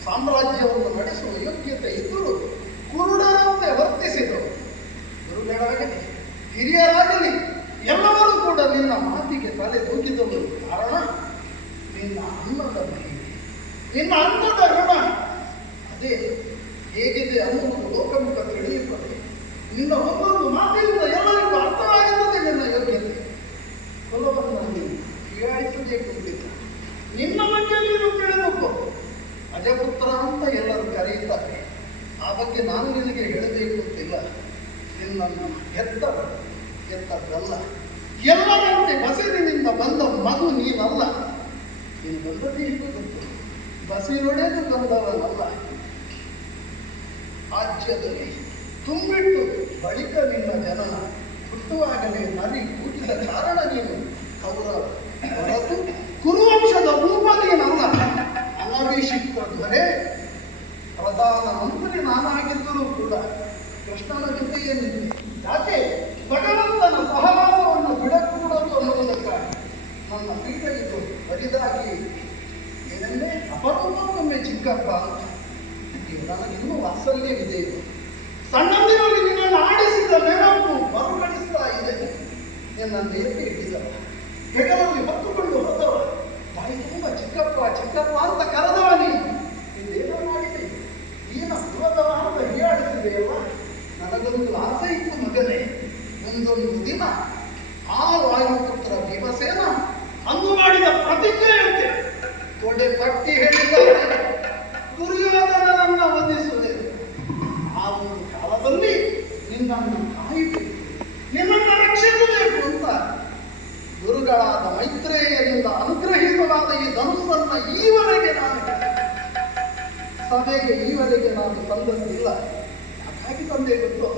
ಸಾಮ್ರಾಜ್ಯವನ್ನು ನಡೆಸುವ ಯೋಗ್ಯತೆ ಇದ್ದರೂ ಕುರುಡರಂತೆ ವರ್ತಿಸಿದರು. ಗುರುಗಳಾಗಲಿ ಹಿರಿಯರಾಗಲಿ ಎಲ್ಲರೂ ಕೂಡ ನಿನ್ನ ಮಾತಿಗೆ ತಲೆ ದೂಗಿದವರು. ಕಾರಣ ನಿನ್ನ ಅನ್ನದ ಮಹಿಮೆ, ನಿನ್ನ ಅನ್ನದ ಋಣ. ಅದೇ ಹೇಗಿದೆ ಅನ್ನುವುದು ಲೋಕಮುಖ ತಿಳಿಯುತ್ತದೆ. ನಿನ್ನ ಒಂದೊಂದು ಮಾತಿನಿಂದ ಎಲ್ಲರಿಗೂ ಅರ್ಥವಾಗುತ್ತದೆ ನಿನ್ನ ಯೋಗ್ಯತೆ. ಕುಲವನ್ನು ನೀನು ಹೀಯಾಳಿಸಬೇಕು ಅಂತಿಲ್ಲ. ನಿನ್ನ ಬಗ್ಗೆ ನೀನು ತಿಳಿದುಕೋ. ಅಜಪುತ್ರ ಅಂತ ಎಲ್ಲರೂ ಕರೆಯುತ್ತಾರೆ. ಆ ಬಗ್ಗೆ ನಾನು ನಿನಗೆ ಹೇಳಬೇಕು ಅಂತಿಲ್ಲ. ನಿನ್ನನ್ನು ಎತ್ತದಲ್ಲ, ಎಲ್ಲರಂತೆ ಬಸಿರಿನಿಂದ ಬಂದ ಮಗು ನೀನಲ್ಲ. ನೀನು ಬಂದದ್ದು ಹೀಗೆ ಗೊತ್ತು, ಬಸಿರೊಡೆದು ಬಂದವನಲ್ಲ. ರಾಜ್ಯದಲ್ಲಿ ತುಂಬಿಟ್ಟು ಬಳಿಕ ನಿನ್ನ ಜನನ ಹುಟ್ಟುವಾಗಲೇ ನರಿ ಕೂಟಿದ ಕಾರಣ ನೀನು ಕೌರವ ಹೊರತು ಕುರುವಂಶದ ರೂಪ ನೀನಲ್ಲ. ಅನಭಿಷಿಕ್ತ ದೊರೆ ಪ್ರಧಾನ ಮಂತ್ರಿ ನಾನಾಗಿದ್ದರೂ ಕೂಡ ಕೃಷ್ಣನ ಜೊತೆಯೇ ನಿಂತೆ. ಯಾಕೆ ಭಗವಂತನ ಸಹವಾಸವನ್ನು ಬಿಡಕೂಡದು ಅನ್ನುವುದಕ್ಕಾಗಿ ನನ್ನ ಪೀಠೆಯಿತು ಬರಿದಾಗಿ ಏನೆಂದರೆ ಅಪರೂಪಕ್ಕೊಮ್ಮೆ ಚಿಕ್ಕಪ್ಪ ನನಗಿನ್ನೂ ವಾತ್ಸಲ್ಯವಿದೆ. ಸಣ್ಣಂದಿನಲ್ಲಿ ನಿನ್ನನ್ನು ಆಡಿಸಿದ ನೆನಪು ಮರುಕಳಿಸ್ತಾ ಇದೆ. ನಿನ್ನನ್ನು ಏಕೆ ಇಟ್ಟಿದವ, ಹೆಗಲಲ್ಲಿ ಹೊತ್ತುಕೊಂಡು ಹೋದವ, ತಾಯಿ ತುಂಬ ಚಿಕ್ಕಪ್ಪ ಚಿಕ್ಕಪ್ಪ ಅಂತ ಕರೆದವ. ನೀನೇನೋ ಮಾಡಿದೆ, ನೀನ ಪುರದವ ಅಂತ ಹೀಯಾಡಿಸಿದೆಯಲ್ಲ. ನನಗೊಂದು ಆಸೆ ಇತ್ತು ಮಗನೇ, ಮುಂದೊಂದು ದಿನ ಆ ವಾಯುಪುತ್ರ ಭೀಮಸೇನ ಅಂದು ಮಾಡಿದ ಪ್ರತಿಜ್ಞೆಯಂತೆ ತೊಡೆ ತಟ್ಟಿ ಹೇಳಿದ್ದಾರೆ, ದುರ್ಯೋಧನನನ್ನು ವಂದಿಸುವುದೇ. ಆ ಒಂದು ಕಾಲದಲ್ಲಿ ನಿನ್ನನ್ನು ಕಾಯಬೇಕು, ನಿನ್ನನ್ನು ರಕ್ಷಿಸಬೇಕು ಅಂತ ಗುರುಗಳಾದ ಮೈತ್ರೇಯರಿಂದ ಅನುಗ್ರಹಿತವಾದ ಈ ಧನುಸ್ಸನ್ನು ಸಭೆಗೆ ಈವರೆಗೆ ನಾನು ತಂದದ್ದಿಲ್ಲ. ಯಾಕಾಗಿ ತಂದೆ ಗೊತ್ತು?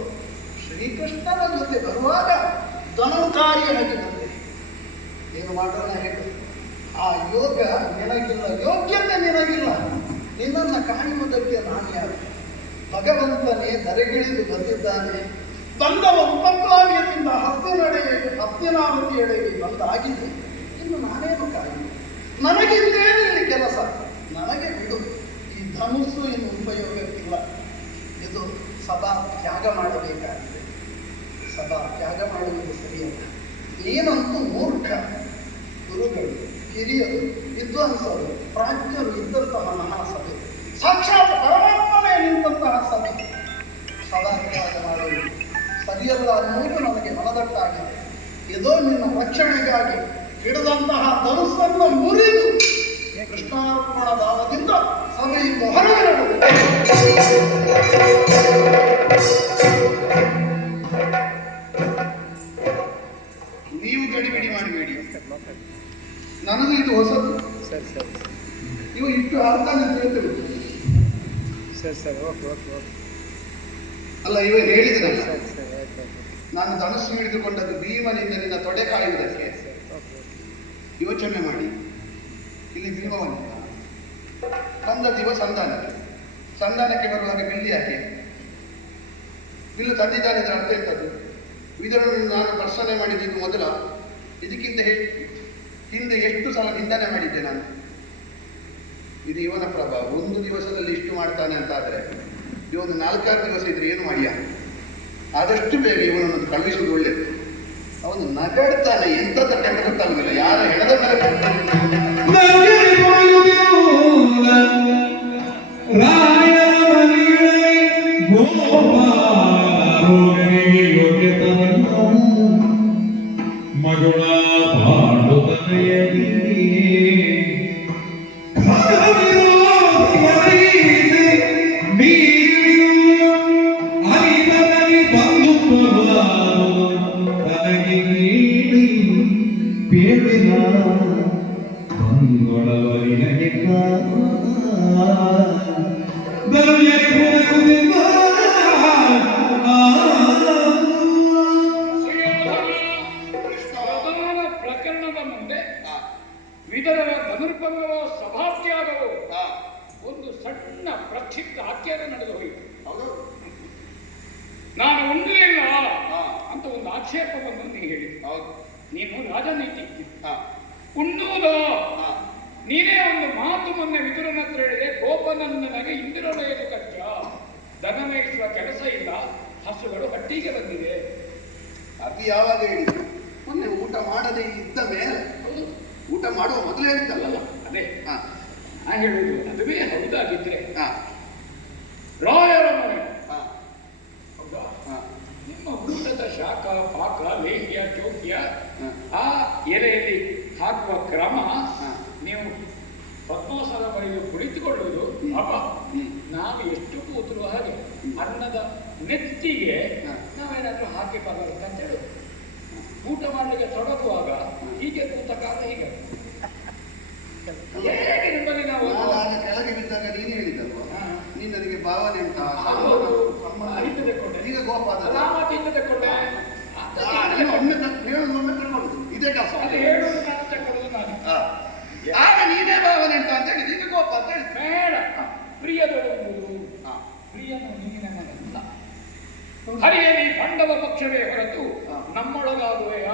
ಶ್ರೀಕೃಷ್ಣನ ಜೊತೆ ಬರುವಾಗ ಧನುರ್ಧಾರಿಯಾಗಿ ಬಂದೆ. ಏನು ಮಾಡೋಣ ಹೇಳು? ಆ ಯೋಗ ನಿನಗಿಲ್ಲ, ಯೋಗ್ಯತೆ ನಿನಗಿಲ್ಲ. ನಿನ್ನನ್ನು ಕಾಯುವುದಕ್ಕೆ ನಾನು ಯಾರು? ಭಗವಂತನೇ ಧರೆಗಿಳಿದು ಬಂದಿದ್ದಾನೆ. ಬಂದವ ಉಪಕ್ಲಾವ್ಯದಿಂದ ಹಸ್ತಿನಾವತಿಯೆಡೆಗೆ ಬಂದಾಗಿದೆ. ಇನ್ನು ನಾನೇನು ಕಾಯುವುದು? ನನಗಿಂದೇನು ಇಲ್ಲಿ ಕೆಲಸ? ನನಗೆ ಬಿಡು. ಈ ಧನುಸ್ಸು ಇನ್ನು ಉಪಯೋಗಕ್ಕಿಲ್ಲ. ಇದು ಸಭಾ ತ್ಯಾಗ ಮಾಡಬೇಕಾಗಿದೆ. ಸಭಾ ತ್ಯಾಗ ಮಾಡುವುದು ಸರಿಯಲ್ಲ. ನೀನಂತೂ ಮೂರ್ಖ. ಗುರುಗಳು, ಹಿರಿಯರು, ವಿದ್ವಾಂಸರು, ಪ್ರಾಜ್ಞರು ಇದ್ದಂತಹ ಮಹಾಸಭೆ, ಸಾಕ್ಷಾತ್ ಪರಮಾತ್ಮನೇ ನಿಂತಹ ಸಭೆ. ಸದಾ ತ್ಯಾಗ ಮಾಡುವುದು ಸರಿಯಲ್ಲ ಅನ್ನುವುದು ನನಗೆ ಮನದಟ್ಟಾಗಿದೆ. ಇದೋ ನಿನ್ನ ರಕ್ಷಣೆಗಾಗಿ ಹಿಡಿದಂತಹ ಧನುಸ್ಸನ್ನು ಮುರಿದು ಕೃಷ್ಣಾರ್ಪಣ ಭಾವದಿಂದ ಸಭೆಯಿಂದ ಹೊರಗೆ ನೀವು ಗಡಿಬಿಡಿ ಮಾಡಬೇಡಿ. ನನಗೂ ಇದು ಹೊಸದು. ಇವು ಇಷ್ಟು ಅರ್ಥ ತಿಳಿದ್ರು ಅಲ್ಲ. ಇವ ಹೇಳಿದ್ರಲ್ಲ, ನಾನು ಧನುಸ್ಸು ಹಿಡಿದುಕೊಂಡದ್ದು ಭೀಮನಿಂದ ನಿನ್ನ ತೊಡೆ ಕಾಯುವುದಕ್ಕೆ. ಯೋಚನೆ ಮಾಡಿ, ಇಲ್ಲಿ ಭೀಮವನ್ನು ತಂದ ದಿವಸ ಸಂಧಾನಕ್ಕೆ ಬರುವಾಗ ಬಿಲ್ಲಿ ಯಾಕೆ ಬಿಲ್ಲು ತಂದಿದ್ದಾನೆ? ಇದರ ಅರ್ಥ ಎಂಥದ್ದು? ಇದನ್ನು ನಾನು ಪ್ರಶ್ನೆ ಮಾಡಿದ್ದು ಮೊದಲ, ಇದಕ್ಕಿಂತ ಹಿಂದೆ ಎಷ್ಟು ಸಲ ನಿಂದನೆ ಮಾಡಿದ್ದೆ ನಾನು. ಇದು ಇವನ ಪ್ರಭಾವ. ಒಂದು ದಿವಸದಲ್ಲಿ ಇಷ್ಟು ಮಾಡ್ತಾನೆ ಅಂತ ಆದರೆ ಇವನು 4-6 ದಿವಸ ಇದ್ರೆ ಏನು ಮಾಡಿಯ? ಆದಷ್ಟು ಬೇಗ ಇವನನ್ನು ಕಳುಹಿಸುವುದು ಒಳ್ಳೆಯದು. ಅವನು ನಗಾಡ್ತಾನೆ, ಎಂಥದ ಕಂಡು ಗೊತ್ತಾಗುದಿಲ್ಲ. ಯಾರ ಹೆಣದ ಮಗಳ ಪಾಂಡುತನೆಯಲಿ ತನಗೆ ನೀಡಿ ಬೇಡಿನ ಬಂಗೊಳವರಿಗಿಲ್ಲ ಋತುಭಂಗವ ಸಭಾತ್ಯಾಗವು ಹಾ, ಒಂದು ಸಣ್ಣ ಪ್ರಕ್ಷಿಪ್ತ ಆಖ್ಯಾನ ನಡೆದು ಹೋಯಿತು. ಹೌದು. ನಾನು ಉಣ್ಣಲಿಲ್ಲ ಹಾ. ಅಂತ ಒಂದು ಆಕ್ಷೇಪವನ್ನು ನೀನು ಹೇಳಿದೆ. ಹೌದು. ನೀನು ರಾಜನೀತಿ ಹಾ, ಉಣ್ಣುವುದೋ ಹಾ. ನೀನೇ ಒಂದು ಮಾತು ಮೊನ್ನೆ ವಿದುರನ ಹತ್ರ ಹೇಳಿದೆ, ಗೋಪನಂದನಗೆ ಇಂದಿರಲಯದ ಕಚ್ಚ, ದನ ಮೇಯಿಸುವ ಕೆಲಸ ಇಲ್ಲ, ಹಸುಗಳು ಹಟ್ಟಿಗೆ ಬಂದಿದೆ. ಅದು ಯಾವಾಗ ಹೇಳಿದ್ರು? ಮೊನ್ನೆ ಊಟ ಮಾಡದೆ ಇದ್ದ ಮೇಲೆ, ಊಟ ಮಾಡುವ ಮೊದಲು ಹೇಳಿದ್ದಲ್ಲ. ಅದೇ ಹಾ, ನಾ ಹೇಳುವುದು ಅದುವೇ ಹೌದಾಗಿದ್ರೆ ಹಾ, ರಾಯರ ಮನೆ ಹಾ, ಹೌದಾ, ಹಾ. ನಿಮ್ಮ ಊಟದ ಶಾಖ ಪಾಕ ಲೇಹ್ಯ ಚೌಕ್ಯ ಹ. ಆ ಎಲೆಯಲ್ಲಿ ಹಾಕುವ ಕ್ರಮ, ಹ. ನೀವು ಪದ್ಮಾಸನ ಬರೆದು ಕುಳಿತುಕೊಳ್ಳುವುದು ಪಾಪ. ನಾವು ಎಷ್ಟು ಕೂತರು ಹಾಗೆ ಅನ್ನದ ನೆತ್ತಿಗೆ ಹ. ನಾವೇನಾದ್ರೂ ಹಾಕಿ ಪದಾರ್ಥ ಅಂತ ಹೇಳುದು. ಊಟ ಮಾಡಲಿಕ್ಕೆ ತೊಡಗುವಾಗ ಹೀಗೆ ಕೂತ ಕಾಲ ಹೀಗೆ ಹೇಗೆ ನಿಮ್ಮಲ್ಲಿ ನಾವು ನಾನು ಆಗ ಕೆಳಗೆ ಬಿದ್ದಾಗ ನೀನು ಹೇಳಿದ್ದಲ್ವ, ಹಾ. ನೀನು ನನಗೆ ಭಾವನೆ ಉಂಟಾ? ಹೌದು. ಸಂಬಂಧ. ಹಿಂದೆ ತೆಕ್ಕೊಂಡೆ. ಈಗ ಗೋಪಾದ ರಾಮತಿಂದ ತಕ್ಕೊಂಡೆ ಒಮ್ಮೆ ತಗೊಳ್ಳುದು ಇದೇ ಕೆಲಸ. ಅದು ಹೇಳುವುದು ನಾನು ತಗೊಳ್ಳುದು ನಾನು. ಹಾ. ಆಗ ನೀನೇ ಭಾವನೆ ಉಂಟಾ ಅಂತ ಹೇಳಿದ್ದು, ಈಗ ಗೋಪ ಅಂತ ಹೇಳಿ. ಬೇಡ, ಪ್ರಿಯದೊಂದು ಹಾ. ಪ್ರಿಯನು ನೀನಲ್ಲ. ಹರಿಯಲಿ ಪಾಂಡವ ಪಕ್ಷವೇ ಹೊರತು ಹಾ. ನಮ್ಮೊಳಗಾಗುವೆಯ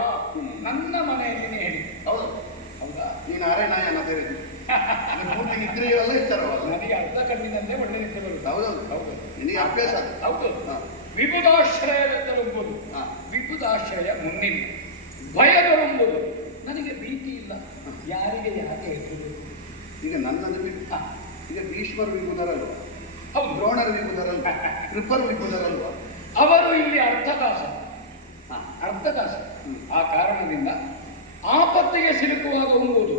ನನ್ನ ಮನೆಯಲ್ಲಿ ಹೇಳಿ. ಹೌದು. ಹೌದಾ? ನೀನು ಅರೆನಾಯನ ತೆರೆದು ಪೂರ್ತಿ ನಿದ್ರೆಯಲ್ಲ ಇರ್ತಾರವಲ್ಲ. ನನಗೆ ಅರ್ಧ ಕಣ್ಣಿನಂತೆ ಒಳ್ಳೆ ನಿದ್ರೆ ಬರುವುದು. ಹೌದೌದು. ಹೌದು. ನಿನಗೆ ಅಭ್ಯಾಸ. ಹೌದು. ಹಾ. ವಿಬುಧಾಶ್ರಯದೆಂಬುದು ಹಾ. ವಿಬುಧಾಶ್ರಯ ಮುನ್ನಿಲ್ಲ. ಭಯದೆಂಬುದು ನನಗೆ ಭೀತಿ ಇಲ್ಲ. ಯಾರಿಗೆ ಯಾಕೆ ಹೆಚ್ಚುದು? ಈಗ ನನ್ನದು ಬಿಟ್ಟು ಈಗ ಭೀಷ್ಮರು ವಿಭುದರಲ್ವ, ಹೌದು. ದ್ರೋಣರು ವಿಭುದರಲ್ವ, ಕೃಪರು ವಿಭುದರಲ್ವ. ಅವರು ಇಲ್ಲಿ ಅರ್ಥದಾಸ. ಹಾ. ಅರ್ಥದಾಸ. ಆ ಕಾರಣದಿಂದ ಆಪತ್ತಿಗೆ ಸಿಲುಕುವಾಗ ಉಂಬುದು.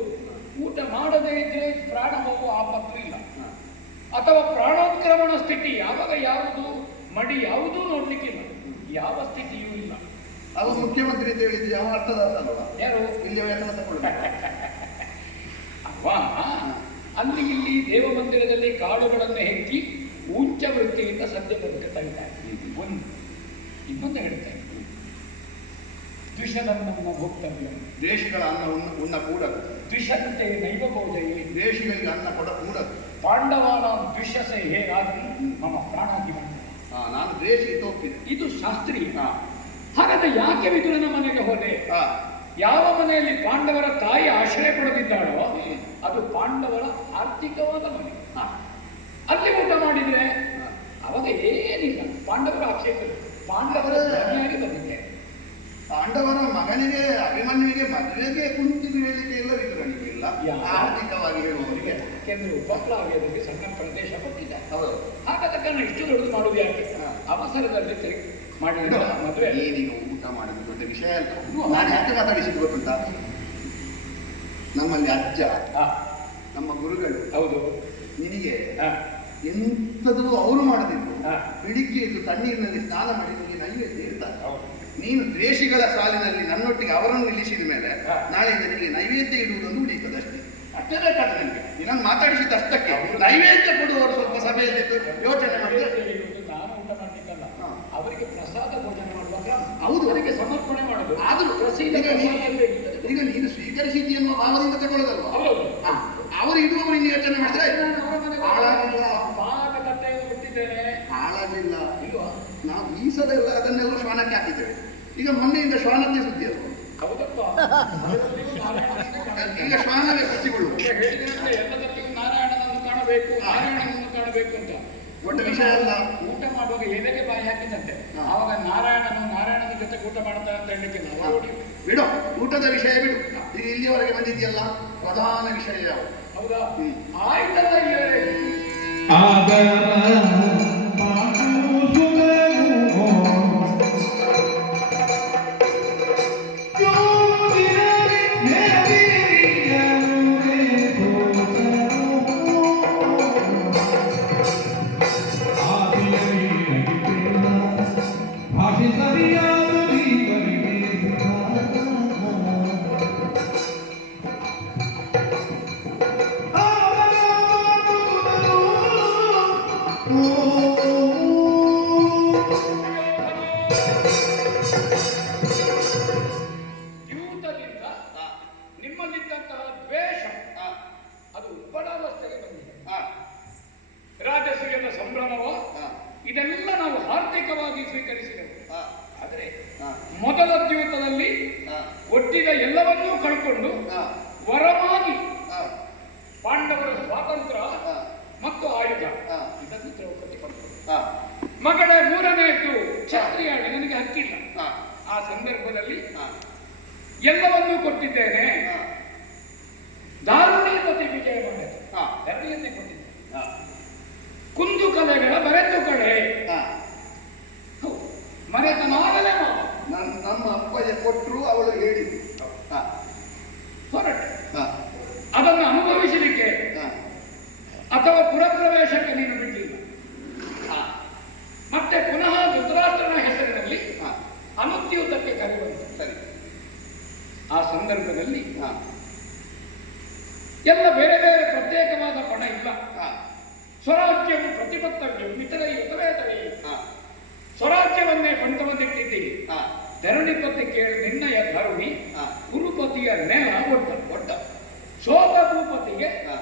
ಊಟ ಮಾಡದೇ ಇದ್ರೆ ಪ್ರಾಣ ಹೋಗುವ ಆಪತ್ತು ಇಲ್ಲ. ಹಾ. ಅಥವಾ ಪ್ರಾಣೋತ್ಕ್ರಮಣ ಸ್ಥಿತಿ ಯಾವಾಗ ಯಾವುದು ಮಡಿ ಯಾವುದೂ ನೋಡ್ಲಿಕ್ಕಿಲ್ಲ. ಯಾವ ಸ್ಥಿತಿಯೂ ಇಲ್ಲ. ಅವರು ಮುಖ್ಯಮಂತ್ರಿ ಅಂತ ಹೇಳಿದ್ದು ಯಾವ ಅರ್ಥದಾಸ ಅಲ್ವಾ? ಯಾರು ಇಲ್ಲಿ ವೇತನ ತಗೊಳ್ಳುದು. ಅಲ್ವಾ? ಅಲ್ಲಿ ಇಲ್ಲಿ ದೇವ ಮಂದಿರದಲ್ಲಿ ಕಾಳುಗಳನ್ನು ಹೆಕ್ಕಿ ಉಚ್ಚ ವೃತ್ತಿಯಿಂದ ಸದ್ಯ ಬದುಕುತ್ತಾ ಇದ್ದಾರೆ. ಒಂದು ಇನ್ನೊಂದು ಹೇಳ್ತೇನೆ, ದ್ವಿಷದನ್ನ ಭೋಕ್ತವ್ಯ ದೇಶಗಳ ಅನ್ನ ಉಣ್ಣ ಕೂಡದು. ದ್ವಿಷಂತೆ ನೈವ ಭೋಜಯೇ ದೇಶಗಳಿಗೆ ಅನ್ನ ಕೊಡ ಕೂಡದು. ಪಾಂಡವಾನ ದ್ವಿಷಸೆ ಹೇಗಾದಿ ಮಮ ಪ್ರಾಣಾಗಿ ಬಂದ. ನಾನು ದೇಶಕ್ಕೆ ತೋಪಿದೆ. ಇದು ಶಾಸ್ತ್ರೀಯ. ಹಾ. ಹಾಗಾದ್ರೆ ಯಾಕೆ ವಿದುರನ ಮನೆಗೆ ಹೋದೆ? ಹಾ. ಯಾವ ಮನೆಯಲ್ಲಿ ಪಾಂಡವರ ತಾಯಿ ಆಶ್ರಯ ಪಡೆದಿದ್ದಾಳೋ ಅದು ಪಾಂಡವರ ಆರ್ಥಿಕವಾದ ಮನೆ. ಹಾ. ಅಲ್ಲಿ ಊಟ ಮಾಡಿದ್ರೆ ಅವಾಗ ಏನಿಲ್ಲ. ಪಾಂಡವರ ಆಕ್ಷೇಪ ಇಲ್ಲ. ಪಾಂಡವರ ಧನಿಯಾಗಿ ಬಂದಿದೆ. ಪಾಂಡವರ ಮಗನಿಗೆ ಅಭಿಮನ್ಯುವಿಗೆ ಮದುವೆಗೆ ಕುಂತಿದ್ದು ಹೇಳಲಿಕ್ಕೆ ಇಲ್ಲ, ವಿದುರನಿಗೆ ಇಲ್ಲ. ಆರ್ಥಿಕವಾಗಿ ಹೇಳುವವರಿಗೆ ಯಾಕೆಂದ್ರೆ ಉಪಪ್ಲಾವ್ಯದಲ್ಲಿ ಸಣ್ಣ ಪ್ರದೇಶ ಕೊಟ್ಟಿದೆ. ಹೌದು. ಹಾಗಾದ ಕಾರಣ ಇಷ್ಟು ದೊಡ್ಡದು ಮಾಡುವುದು ಯಾಕೆ? ಅವಸರದಲ್ಲಿ ಮಾಡಿದ ಮದುವೆ. ಏನೀಗ ಊಟ ಮಾಡುದು ದೊಡ್ಡ ವಿಷಯ ಅಲ್ಲ. ನಾನು ಯಾಕೆ ಮಾತಾಡಿಸಿದ್ದು ಗೊತ್ತುಂಟ? ನಮ್ಮಲ್ಲಿ ಅಜ್ಜ, ಹಾ, ನಮ್ಮ ಗುರುಗಳು, ಹೌದು. ನಿನಗೆ ಹಾ, ಎಂಥದ್ದು ಅವರು ಮಾಡದಿದ್ದು ಹಾ. ಬೆಳಿಗ್ಗೆ ಎದ್ದು ತಣ್ಣೀರಿನಲ್ಲಿ ಸ್ನಾನ ಮಾಡಿ ನಿಮಗೆ ನೈವೇದ್ಯ ಇರ್ತಾರೆ. ಹೌದು. ನೀನು ದ್ವೇಷಿಗಳ ಸಾಲಿನಲ್ಲಿ ನನ್ನೊಟ್ಟಿಗೆ ಅವರನ್ನು ನಿಲ್ಲಿಸಿದ ಮೇಲೆ ಹಾ. ನಾಳೆಯಿಂದ ನಿನಗೆ ನೈವೇದ್ಯ ಇಡುವುದೊಂದು ಉಳಿಯುತ್ತದೆ ಅಷ್ಟೇ. ಅಷ್ಟೇ ಬೇಕಾದ ನನಗೆ. ನಿನ್ನನ್ನು ಮಾತಾಡಿಸಿದ ಅಷ್ಟಕ್ಕೆ ನೈವೇದ್ಯ ಕೊಡುವವರು ಸ್ವಲ್ಪ ಸಭೆಯಲ್ಲಿದ್ದು ಯೋಚನೆ ಮಾಡಿದ್ರೆ ನಾನು ಊಟ ಮಾಡ್ಲಿಕ್ಕಲ್ಲ, ಹಾ. ಅವರಿಗೆ ಪ್ರಸಾದ ಭೋಜನ ಮಾಡುವಾಗ ಹೌದು. ಅವರಿಗೆ ಸಮರ್ಪಣೆ ಮಾಡುದು. ಆದರೂ ಪ್ರಸೀದ ಈಗ ಈಗ ನೀನು ಸ್ವೀಕರಿಸಿದ್ದಿ ಎನ್ನುವ ಭಾವದಿಂದ ತಗೊಳ್ಳೋದಲ್ವ? ಹೌದು. ಅವರು ಇಡುವವರು ಇನ್ನು ಯೋಚನೆ ಮಾಡಿದ್ರೆ ನಾನು ಅವರ ಮನೆಗೆ ಹಾಳಾಗಿಲ್ಲ. ಪಾಕಕಟ್ಟೆಯನ್ನು ಬಿಟ್ಟಿದ್ದೇನೆ. ಹಾಳಾಗಿಲ್ಲ. ಇಲ್ವಾ? ನಾವು ಈಸದೆಲ್ಲ ಅದನ್ನೆಲ್ಲ ಶ್ವಾನಕ್ಕೆ ಹಾಕಿದ್ದೇವೆ. ಈಗ ಮೊನ್ನೆಯಿಂದ ಶ್ವಾನದ್ದೇ ಸುದ್ದಿ ಅಲ್ವ? ಹೌದಪ್ಪ. ಈಗ ಶ್ವಾನವೇ ಕಟ್ಟಿಕೊಳ್ಳುವುದು ಹೇಳಿದ್ರೆ ಎಲ್ಲದರಲ್ಲಿಯೂ ನಾರಾಯಣನನ್ನು ಕಾಣಬೇಕು, ನಾರಾಯಣನನ್ನು ಕಾಣಬೇಕು ಅಂತ. ದೊಡ್ಡ ವಿಷಯ ಅಲ್ಲ. ಊಟ ಮಾಡುವಾಗ ಎಲೆಗೆ ಬಾಯಿ ಹಾಕಿದಂತೆ. ಹಾ. ಆವಾಗ ನಾರಾಯಣನ ಜೊತೆ ಊಟ ಮಾಡ್ತಾ ಅಂತ ಹೇಳಲಿಕ್ಕೆ ಬಿಡು, ಊಟದ ವಿಷಯ ಬಿಡು. ಈಗ ಇಲ್ಲಿಯವರೆಗೆ ಬಂದಿದೆಯಲ್ಲ, ಪ್ರಧಾನ ವಿಷಯ ಯಾವುದು? ಹೌದಾ? ಆಯ್ತಲ್ಲ ಇಲ್ಲವೇ. ಆದರ ಹಾ. ವರವಾಗಿ ಹಾ. ಪಾಂಡವರ ಸ್ವಾತಂತ್ರ್ಯ ಹಾ. ಮತ್ತು ಆಯುಧ ಹಾ. ಇದನ್ನು ದ್ರೌಪದಿ ಕೊಟ್ಟರು. ಹಾ. ಮಗಳ ಮೂರನೆಯದ್ದು ಕ್ಷತ್ರಿಯಾಗಿ ನನಗೆ ಹಕ್ಕಿಲ್ಲ. ಹಾ. ಆ ಸಂದರ್ಭದಲ್ಲಿ ಹಾ. ಎಲ್ಲವನ್ನೂ ಕೊಟ್ಟಿದ್ದೇನೆ. ಹಾ. ದಾರುಣೀಪತಿ ವಿಜಯ ಬಂದದ್ದು ಹಾ. ಎರಡನೆಯನ್ನೇ ಕೊಟ್ಟಿದ್ದೆ. ಹಾ. ಕುಂದು ಕಲೆಗಳ ಮರೆತು ಕಡೆ ಹಾ. ಮರೆತನಾಗಲೇ ನಮ್ಮ ಅಪ್ಪಯ್ಯ ಕೊಟ್ಟರು ಅವಳು ಹೇಳಿದ್ರು. ಹಾ. ಹೊರಟೆ. ಹಾ. ಅದನ್ನು ಅನುಭವಿಸಲಿಕ್ಕೆ ಹಾ. ಅಥವಾ ಪುರಪ್ರವೇಶಕ್ಕೆ ನೀನು ಬಿಡಲಿಲ್ಲ. ಹಾ. ಮತ್ತೆ ಪುನಃ ಧೃತರಾಷ್ಟ್ರನ ಹೆಸರಿನಲ್ಲಿ ಹಾ. ಅನುದ್ಯೂತಕ್ಕೆ ಕರೆಯುವಂತೆ. ಸರಿ. ಆ ಸಂದರ್ಭದಲ್ಲಿ ಹಾ. ಎಲ್ಲ ಬೇರೆ ಬೇರೆ ಪ್ರತ್ಯೇಕವಾದ ಪಣ ಇಲ್ಲ. ಹಾ. ಸ್ವರಾಜ್ಯವು ಪ್ರತಿಪತ್ತವ್ಯ ಮಿತರೈ ಉತವೇತವೇ. ಹಾ. ಸ್ವರಾಜ್ಯವನ್ನೇ ಪಂಥವನ್ನಿಟ್ಟಿದ್ದೀರಿ. ಹಾ. ಧರಣಿಪತಿ ಕೇಳಿ ನಿನ್ನಯ ಧರುಣಿ ಹಾ. ಕುರುಪತಿಯ ನೇರ ಒಡ್ಡ ಒಡ್ಡ. ಶೋಭ ಭೂಪತಿಗೆ ಹಾ.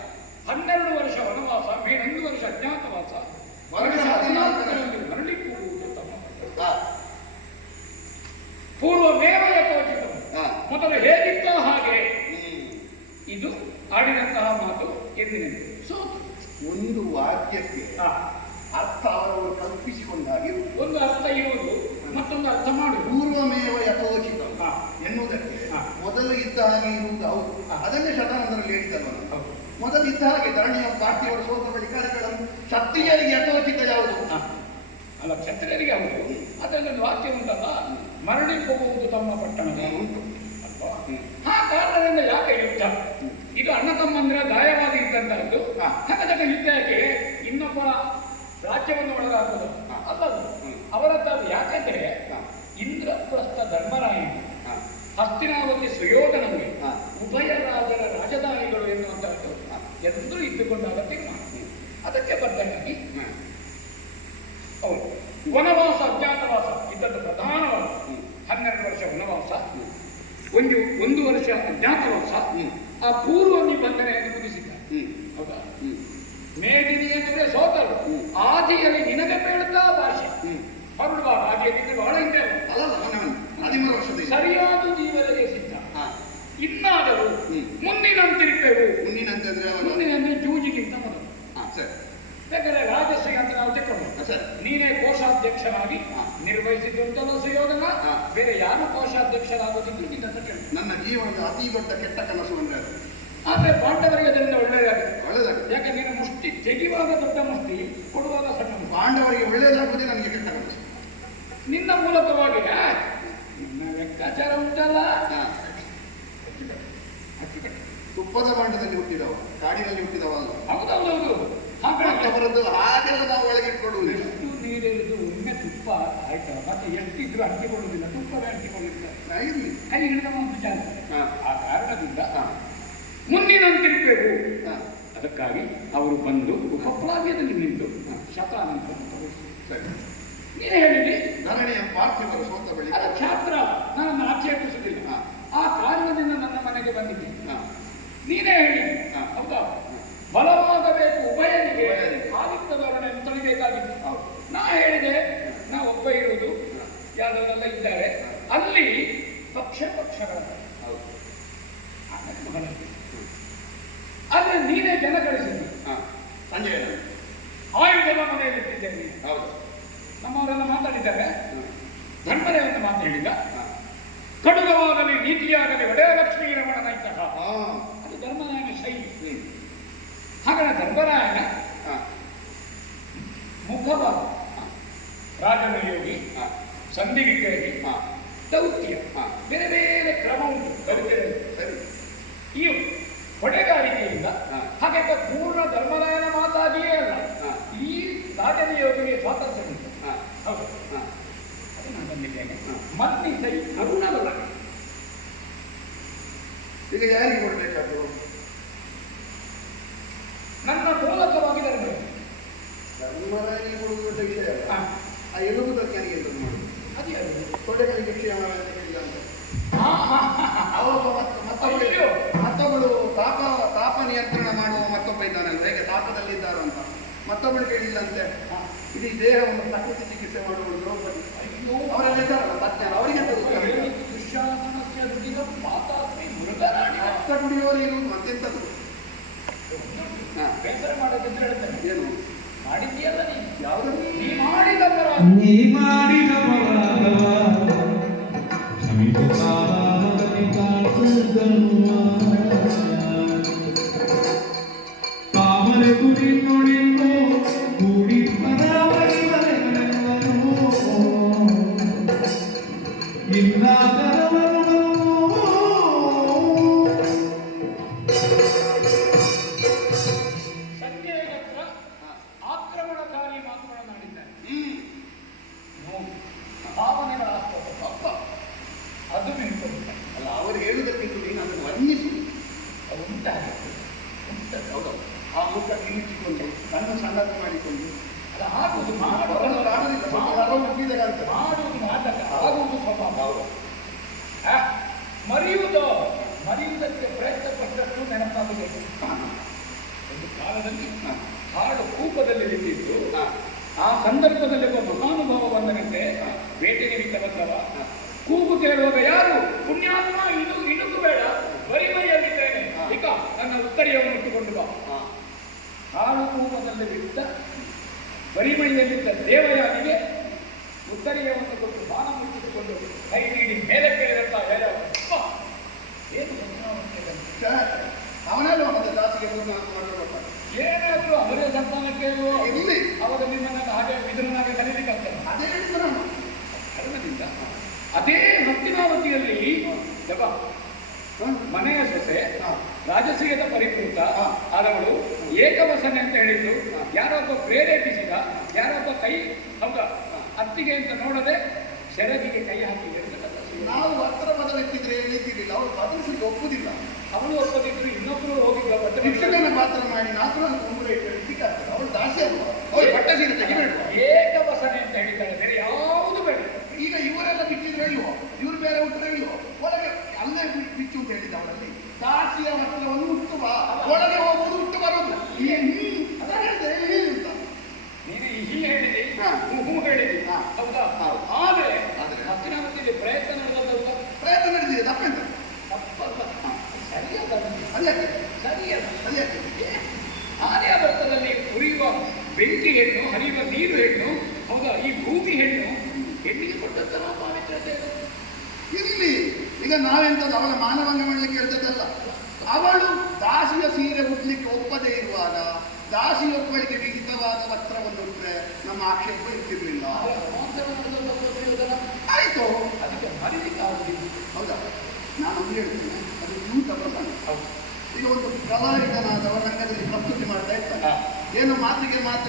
12 ವರ್ಷ ವನವಾಸ, 11 ವರ್ಷ ಅಜ್ಞಾತವಾಸ, ವರ್ಷ 14ರಲ್ಲಿ ಮರಳಿ ಕೂಡುವುದು ತಮ್ಮ. ಹಾ. ಪೂರ್ವಮೇವ ಯಥೋಚಿತಂ. ಹಾ. ಮೊದಲು ಹೇಗಿತ್ತ ಹಾಗೆ ಹ್ಮ್. ಇದು ಆಡಿದಂತಹ ಮಾತು ಎಂದಿನಿಂದ ಸೋತು. ಒಂದು ವಾಕ್ಯಕ್ಕೆ ಅರ್ಥ ಅವರವರು ಕಲ್ಪಿಸಿಕೊಂಡಾಗಿರು. ಒಂದು ಅರ್ಥ ಇರುವುದು, ಮತ್ತೊಂದು ಅರ್ಥ ಮಾಡುವುದು. ಪೂರ್ವಮೇವ ಯಥೋಚಿತ ಹಾ. ಎನ್ನುವುದಕ್ಕೆ ಹಾ. ಮೊದಲು ಇದ್ದ ಹಾಗೆ ಇರುವುದು ಹೌದು. ಅದನ್ನೇ ಶತಾನಂದರಲ್ಲಿ ಹೇಳಿದ್ದಲ್ಲ ನಾನು. ಹೌದು. ಮೊದಲು ಇದ್ದ ಹಾಗೆ ಧರಣಿಯ ಪಾರ್ಥಿವರು ಸೋತ ಬಳಿಕ ಅದನ್ನು ಕ್ಷತ್ರಿಯರಿಗೆ ಯಥೋಚಿತ ಯಾವುದು? ಅಲ್ಲ, ಕ್ಷತ್ರಿಯರಿಗೆ ಹೌದು. ಅದರಲ್ಲಿ ಒಂದು ವಾಕ್ಯ ಉಂಟಲ್ಲ, ಮರಳಿ ಹೋಗುವುದು ತಮ್ಮ ಪಟ್ಟಣದ ಉಂಟು ಅಲ್ವಾ? ಆ ಕಾರಣದಿಂದ ಯಾಕೆ ಯುದ್ಧ? ಇದು ಅಣ್ಣ ತಮ್ಮಂದಿರ ದಾಯವಾದಿ ಇದ್ದಂತಹದ್ದು. ಹಾಗಾದಾಗ ಯುದ್ಧ ಯಾಕೆ? ಇನ್ನೊಬ್ಬ ರಾಜ್ಯವನ್ನು ಒಳಗಾಗುವುದು ಅಲ್ಲದು ಅವರದ್ದು. ಯಾಕಂದ್ರೆ ಇಂದ್ರಪ್ರಸ್ಥ ಧರ್ಮರಾಯನ, ಹಸ್ತಿನಾವತಿ ಸುಯೋಧನಗೆ ಉಭಯ ರಾಜರ ರಾಜಧಾನಿಗಳು ಎನ್ನುವಂತಹದ್ದು ಎಂದೂ ಇದ್ದುಕೊಂಡಾಗ ತೀರ್ಮಾನ. ಅದಕ್ಕೆ ಬದ್ಧನಾಗಿ ಹೌದು, ವನವಾಸ ಅಜ್ಞಾತವಾಸ ಇದ್ದದ್ದು ಪ್ರಧಾನವಾದ 12 ವರ್ಷ ವನವಾಸ, 1 ವರ್ಷ ಅಜ್ಞಾತವಾಸ. ಆ ಪೂರ್ವ ನಿಬಂಧನೆಯನ್ನು ಮುಗಿಸಿದ್ದ. ಹೌದಾ? ಮೇದಿನಿ ಎಂದರೆ ಸೋತರು. ಆದಿಯಲ್ಲಿ ನಿನಗೆ ಬೇಡ್ತಾ ಭಾಷೆ ಹೊರಡುವಾಗ ಆದಿಯಲ್ಲಿ ಬಹಳ ಹಿಂದೆ ಅಲ್ಲ 13 ವರ್ಷದ ಸರಿಯಾದ ಜೀವನಕ್ಕೆ ಸಿದ್ಧ. ಇನ್ನಾದರೂ ಮುಂದಿನಂತಿರುತ್ತೇವೆ. ಮುಂದಿನಂತೆ ಜೂಜಿಗಿಂತ ಮೊದಲು. ಯಾಕಂದ್ರೆ ರಾಜಶ್ರೀ ಅಂತ ನಾವು ತೆಕ್ಕೊಂಡು ನೀನೇ ಕೋಶಾಧ್ಯಕ್ಷರಾಗಿ ನಿರ್ವಹಿಸಿದ್ದಂತಲ್ಲ ಸುಯೋಧನ. ಬೇರೆ ಯಾರು ಕೋಶಾಧ್ಯಕ್ಷರಾಗೋದಿದ್ರು ನಿನ್ನ ಕೇಳಿ. ನನ್ನ ಜೀವನದ ಅತಿ ದೊಡ್ಡ ಕೆಟ್ಟ ಕನಸು ಅಂದ್ರೆ ಆದ್ರೆ ಪಾಂಡವರಿಗೆ ಅದರಿಂದ ಒಳ್ಳೆಯದಾಗಿದೆ. ಒಳ್ಳೆದಾಗುತ್ತೆ. ಯಾಕೆ ನೀನು ಮುಷ್ಟಿ ತೆಗೆಯುವಾಗ ದೊಡ್ಡ ಮುಷ್ಟಿ, ಕೊಡುವಾಗ ಸಣ್ಣ ಮುಷ್ಟಿ. ಪಾಂಡವರಿಗೆ ಒಳ್ಳೆಯದಾಗುವುದೇ ನನಗೆ ಕೆಟ್ಟ ಕನಸು. ನಿನ್ನ ಮೂಲಕವಾಗಿ ನಿನ್ನ ಲೆಕ್ಕಾಚಾರ ಉಂಟಲ್ಲ. ತುಪ್ಪದ ಬಾಂಡದಲ್ಲಿ ಹುಟ್ಟಿದವ, ಕಾಡಿನಲ್ಲಿ ಹುಟ್ಟಿದವಲ್ಲ. ಹೌದೌದೌದು. ಅವರದ್ದು ಹಾಗೆಲ್ಲ ನಾವು ಒಳಗಿಟ್ಕೊಳ್ಳುವುದಿಲ್ಲ. ಎಷ್ಟು ನೀರಿರುವುದು ಒಮ್ಮೆ ತುಪ್ಪ ಆಯ್ತಲ್ಲ, ಮತ್ತೆ ಎಷ್ಟಿದ್ರು ಅಂಟಿಕೊಳ್ಳುವುದಿಲ್ಲ, ತುಪ್ಪವೇ ಅಂಟಿಕೊಳ್ಳುವುದಿಲ್ಲ. ಕೈ ಹಿಡಿದ ಒಂದು ಜಾಸ್ತಿ. ಆ ಕಾರಣದಿಂದ ಮುಂದಿನಂತಿರ್ಬೇಕು. ಅದಕ್ಕಾಗಿ ಅವರು ಬಂದು ಉಪಪ್ಲಾವ್ಯದಲ್ಲಿ ನಿಂತು ಶತಾನಂತರ ನೀನು ಹೇಳಿದ್ರಿ ಧರಣಿಯ ಪಾರ್ಥಿವರು ಸೋತ ಬಳಿಕ ಅದು ಕ್ಷಾತ್ರ. ನನ್ನನ್ನು ಆಕ್ಷೇಪಿಸುವುದಿಲ್ಲ. ಆ ಕಾರಣದಿಂದ ನನ್ನ ಮನೆಗೆ ಬಂದಿದ್ದೆ. ನೀನೇ ಹೇಳಿ ಹೌದಾ? ಬಲವಾಗಬೇಕು ಉಭಯನಿಗೆ, ಆದಿತ್ಯಧೋರಣೆಯನ್ನು ತೊಳಿಬೇಕಾಗಿತ್ತು. ನಾ ಹೇಳಿದೆ ನಾ ಒಬ್ಬ ಇರುವುದು, ಯಾವ್ದವರೆಲ್ಲ ಇದ್ದಾರೆ ಅಲ್ಲಿ ಪಕ್ಷಗಳ ಆದ್ರೆ ನೀನೇ ಜನ ಕಳಿಸಿದ್ವಿ. ಸಂಜಯ ಆಯುಧದ ಮನೆಯಲ್ಲಿ ಇಟ್ಟಿದ್ದೇನೆ. ನಮ್ಮವರೆಲ್ಲ ಮಾತಾಡಿದ್ದಾರೆ. ಧರ್ಮರಾಯನ ಮಾತು ಹೇಳಿದ. ಕಡುಗವಾಗಲಿ ನೀತಿಯಾಗಲಿ ಒಡೆಯ ಲಕ್ಷ್ಮೀ ರಮಣನ ಇದ್ದಾಗ ಅದು ಧರ್ಮರಾಯನ ಶೈಲಿ. ಹಾಗಾದ್ರೆ ಧರ್ಮರಾಯನ ಮುಖವಾದ ರಾಜನಿಯೋಗಿ, ಸಂಧಿವಿದ್ಯೆಯಲ್ಲಿ ದೌತ್ಯ ಬೇರೆ ಬೇರೆ ಕ್ರಮ ಉಂಟು ಬದುಕಿನಲ್ಲಿ. ಈ ಹೊಣೆಗಾರಿಕೆಯಿಂದ ಹಾಗೆ ಪೂರ್ಣ ಧರ್ಮರಾಯನ ಮಾತಾಗಿಯೇ ಅಲ್ಲ, ಈ ರಾಜನಿಯೋಗಿಗೆ ಸ್ವಾತಂತ್ರ್ಯ ಉಂಟು. ಹೌದು, ಅದು ನಾನು ಬಂದಿದ್ದೇನೆ. ಮನ್ನಿಸೈ ಕರುಣವಲ್ಲ. ಈಗ ಯಾರಿಗೆ ಕೊಡ್ಬೇಕಾದ್ರು? ನನ್ನ ಮೂಲಕವಾಗಿ ಧರ್ಮರಾಯನಿಗೆ ಕೊಡುವುದಂತ ವಿಷಯ ಅಲ್ಲ. ಆ ಎಲುಬುದಕ್ಕೆ ನನಗೆ ಎಂತ ಮಾಡುದು? ಅದೇ ಅದು ತೊಡೆಗಳಿಗೆ ಕ್ಷೇಮ ಹೇಳಿದ ಅಂತ ಮತ್ತೊಬ್ಬಳು ತಾಪ ನಿಯಂತ್ರಣ ಮಾಡುವ ಮತ್ತೊಬ್ಬ ಇದ್ದಾನಲ್ಲ, ಹೇಗೆ ತಾಪದಲ್ಲಿದ್ದಾರೋ ಅಂತ ಮತ್ತೊಬ್ಬಳು ಕೇಳಿಲ್ಲಂತೆ. ಇಡೀ ದೇಹವನ್ನು ಪ್ರಕೃತಿ ಚಿಕಿತ್ಸೆ ಮಾಡುವ ದ್ರೌಪದಿ ಅವರೆಲ್ಲ ಇದ್ದಾರಲ್ಲ ತಜ್ಞರು, ಅವರಿಗೆ ದುಶ್ಯಾಸನಸ್ಯ ದುಡಿದ ಮಾತಾತ್ಮಿ ಮೃಗರಾಡಿ ಕುಡಿಯೋರು ಇರುವುದು ಮತ್ತೆಂತದ್ದು? ಬೇಸರ ಮಾಡೋದಿದ್ರೆ ಹೇಳ್ತೇನೆ. ಏನು ಮಾಡಿದ್ದೀಯಲ್ಲ ನೀ, ಯಾವುದನ್ನು ನೀ ಮಾಡಿದ ಅಪರಾಧ. ನೀ ಮಾಡಿದ ಪರಾಧವ ಕ್ಷಮಿಸುತ್ತಾರಾಗಲಿ ಕಾಣ್ತದನ್ನುವ ತಾಮರೆ ಕುಡಿ ನೋಡಿದ್ದು ಕೂಡಿ ಪರವರಿವರೆವರೆವನು ಇನ್ನಾದರವನು ಸಂಜೆಯ ಹತ್ರ ಆಕ್ರಮಣಕಾರಿ ಮಾತುಗಳನ್ನಾಡಿದ್ದಾರೆ. ಭಾವನೆಗಳ ಅಪ್ಪ ಅದು ನಿಂತು ಅಲ್ಲ, ಅವರು ಹೇಳುವುದಕ್ಕಿಂತ ನೀನು ಅದನ್ನು ವರ್ಣಿಸು. ಅದು ಹೌದೌದು. ಆ ಮುಖ ಕಿಮಿಚಿಕೊಂಡು ಕಣ್ಣು ಸಣ್ಣದು ಮಾಡಿಕೊಂಡು ಅದು ಆಗುವುದು ಹೊರಗೆ ಕಾಣುವುದಿಲ್ಲ, ಸ್ವಲ್ಪ ಹೊರ ಮುಟ್ಟಿದಾಗ ಅಂತ. ಮಾಡುವುದು ನಾಟಕ, ಆಗುವುದು ಸ್ವಭಾವ. ಮರೆಯುವುದಕ್ಕೆ ಪ್ರಯತ್ನ ಪಟ್ಟಷ್ಟು ನೆನಪಾಗಿದೆ. ಒಂದು ಕಾಲದಲ್ಲಿ ಹಾಡು ಕೂಪದಲ್ಲಿ ನಿಂತಿದ್ದು, ಆ ಸಂದರ್ಭದಲ್ಲಿ ಒಬ್ಬ ಮಹಾನುಭಾವ ಬಂದನಂತೆ ಬೇಟೆಗೆ ನಿಂತ ಬಂದವ. ಕೂಗು ಕೇಳುವಾಗ ಯಾರು ಪುಣ್ಯಾತ್ಮ, ಇಣುಕು ಬೇಡ, ಬರಿಮೈಯಲ್ಲಿದ್ದೇನೆ, ಈಗ ನನ್ನ ಉತ್ತರಿಯನ್ನು ಇಟ್ಟುಕೊಂಡು ಬಾ. ಹಾಡು ಕೂಪದಲ್ಲಿ ಬಿದ್ದ ಬರಿಮೈಯಲ್ಲಿದ್ದ ದೇವಯಾನಿಗೆ ಉತ್ತರಿಯವನ್ನು ಕೊಟ್ಟು ಬಾಣ ಮುಚ್ಚಿಸಿಕೊಂಡು ಕೈ ನೀಡಿ ಮೇಲೆ ಕೇಳಿದಂತ ಏನು ಅವನಲ್ಲ ಮತ್ತೆ ದಾಸಿಗೆ ಮಾಡ್ಕೊಳ್ಬೇಕು. ಏನಾದರೂ ಅವರೇ ಸಂತಾನಕ್ಕೆ ಇಲ್ಲಿ ಅವರ ನಿಮ್ಮನ್ನ ಹಾಗೆ ವಿದುರನಾಗೆ ಕರೀಲಿಕ್ಕಾಗ್ತದೆ. ಅದೇ ಹೇಳ್ತಾರೆ ಕಾರಣದಿಂದ ಅದೇ ಹಸ್ತಿನಾವತಿಯಲ್ಲಿ ಜಗ ಮನೆಯ ಸೊಸೆ ರಾಜಸೀಯದ ಪರಿಕೃತ ಆದವಳು ಏಕವಸನೆ ಅಂತ ಹೇಳಿದ್ದು ಯಾರೊಬ್ಬ ಪ್ರೇರೇಪಿಸಿದ, ಯಾರೊಬ್ಬ ಕೈ ಹೌದಾ ಅತ್ತಿಗೆ ಅಂತ ನೋಡದೆ ಸೆರಗಿಗೆ ಕೈ ಹಾಕಿ ನಾವು ಹತ್ರ ಬದಲಿಟ್ಟಿದ್ರೆ ಹೇಳಿದ್ದಿಲ್ಲ, ಅವ್ರು ಬದಲಿಸಲಿಕ್ಕೆ ಒಪ್ಪುದಿಲ್ಲ. ಅವಳು ಒಪ್ಪದಿದ್ರು ಇನ್ನೊಬ್ಬರು ಹೋಗಿದ್ದ ಶಿಕ್ಷಕನ ಪಾತ್ರ ಮಾಡಿ ನಾಲ್ಕು ಮುಂದೆ ಇಟ್ಟಿಕ್ಕೆ ಆಗ್ತದೆ. ಅವಳು ದಾಸಿ ಅಲ್ವಾ, ಅವ್ರು ಬಟ್ಟ ಸೀರೆ ತೆಗಿಬೇಡ. ಏಕವಸನೆ ಅಂತ ಹೇಳಿದ್ದಾರೆ, ಬೇರೆ ಯಾವುದು ಬೇಡ. ಈಗ ಇವರೆಲ್ಲ ಬಿಚ್ಚಿದ್ರೆ ಇಲ್ವೋ, ಇವ್ರು ಬೇರೆ ಹುಟ್ಟರೆ ಇಲ್ವೋ, ಒಳಗೆ ಅಲ್ಲೇ ಬಿಚ್ಚು ಅಂತ ಹೇಳಿದ ಅವಳಲ್ಲಿ ದಾಸಿಯ ವಸ್ತ್ರವನ್ನು ಹುಟ್ಟುವ ಒಳಗೆ ಹೋಗುವುದು ಹುಟ್ಟು ಬರೋದು. ಅದ ಹೇಳಿದೆ ಅಂತ ನೀನು ಈ ಹೇಳಿದಿ, ಹೂ ಹೇಳಿದಿ, ಹೌದಾ? ಆದರೆ ಹತ್ತಿನಾವತಿಯಲ್ಲಿ ಪ್ರಯತ್ನ ನಡೆದಲ್ಲ, ಪ್ರಯತ್ನ ನಡೆದಿದೆ, ತಪ್ಪೆಂತ ತಪ್ಪಲ್ಲ, ಸರಿಯಾದ ಅದ್ಯಾಕೆ ಸರಿಯಲ್ಲ. ಅದ್ಯಾಕೆ ಆರ್ಯಾವರ್ತದಲ್ಲಿ ಉರಿಯುವ ಬೆಂಕಿ ಹೆಣ್ಣು, ಹರಿಯುವ ನೀರು ಹೆಣ್ಣು, ಹೌದಾ? ಈ ಭೂಮಿ ಹೆಣ್ಣು ಹೆಣ್ಣಿಗೆ ಕೊಟ್ಟಂತಹ ಪಾವಿತ್ರತೆ ಇಲ್ಲಿ ಈಗ ನಾವೆಂತದ್ದು ಅವಳ ಮಾನಭಂಗ ಮಾಡಲಿಕ್ಕೆ ಹೇಳ್ತದಲ್ಲ. ಅವಳು ದಾಸಿಯ ಸೀರೆ ಉಡ್ಲಿಕ್ಕೆ ಒಪ್ಪದೇ ಇರುವಾಗ ದಾಸಿಯೊಬ್ಬಳಿಗೆ ವಿಹಿತವಾದ ವಸ್ತ್ರವನ್ನು ಉಟ್ರೆ ನಮ್ಮ ಆಕ್ಷೇಪ ಇರ್ತಿರ್ಲಿಲ್ಲ. ಆಯ್ತು, ಅದಕ್ಕೆ ಮರಿಲಿಕ್ಕೆ ಆಗುದಿಲ್ಲ. ಹೌದಾ? ನಾನೊಂದು ಹೇಳ್ತೇನೆ, ಅದು ಯೂತ ಪ್ರಸಂಗ. ಈಗ ಒಂದು ಕಲಾವಿದನಾದವ ರಂಗದಲ್ಲಿ ಪ್ರಸ್ತುತಿ ಮಾಡ್ತಾ ಇರ್ತಾನೆ, ಏನು ಮಾತಿಗೆ ಮಾತು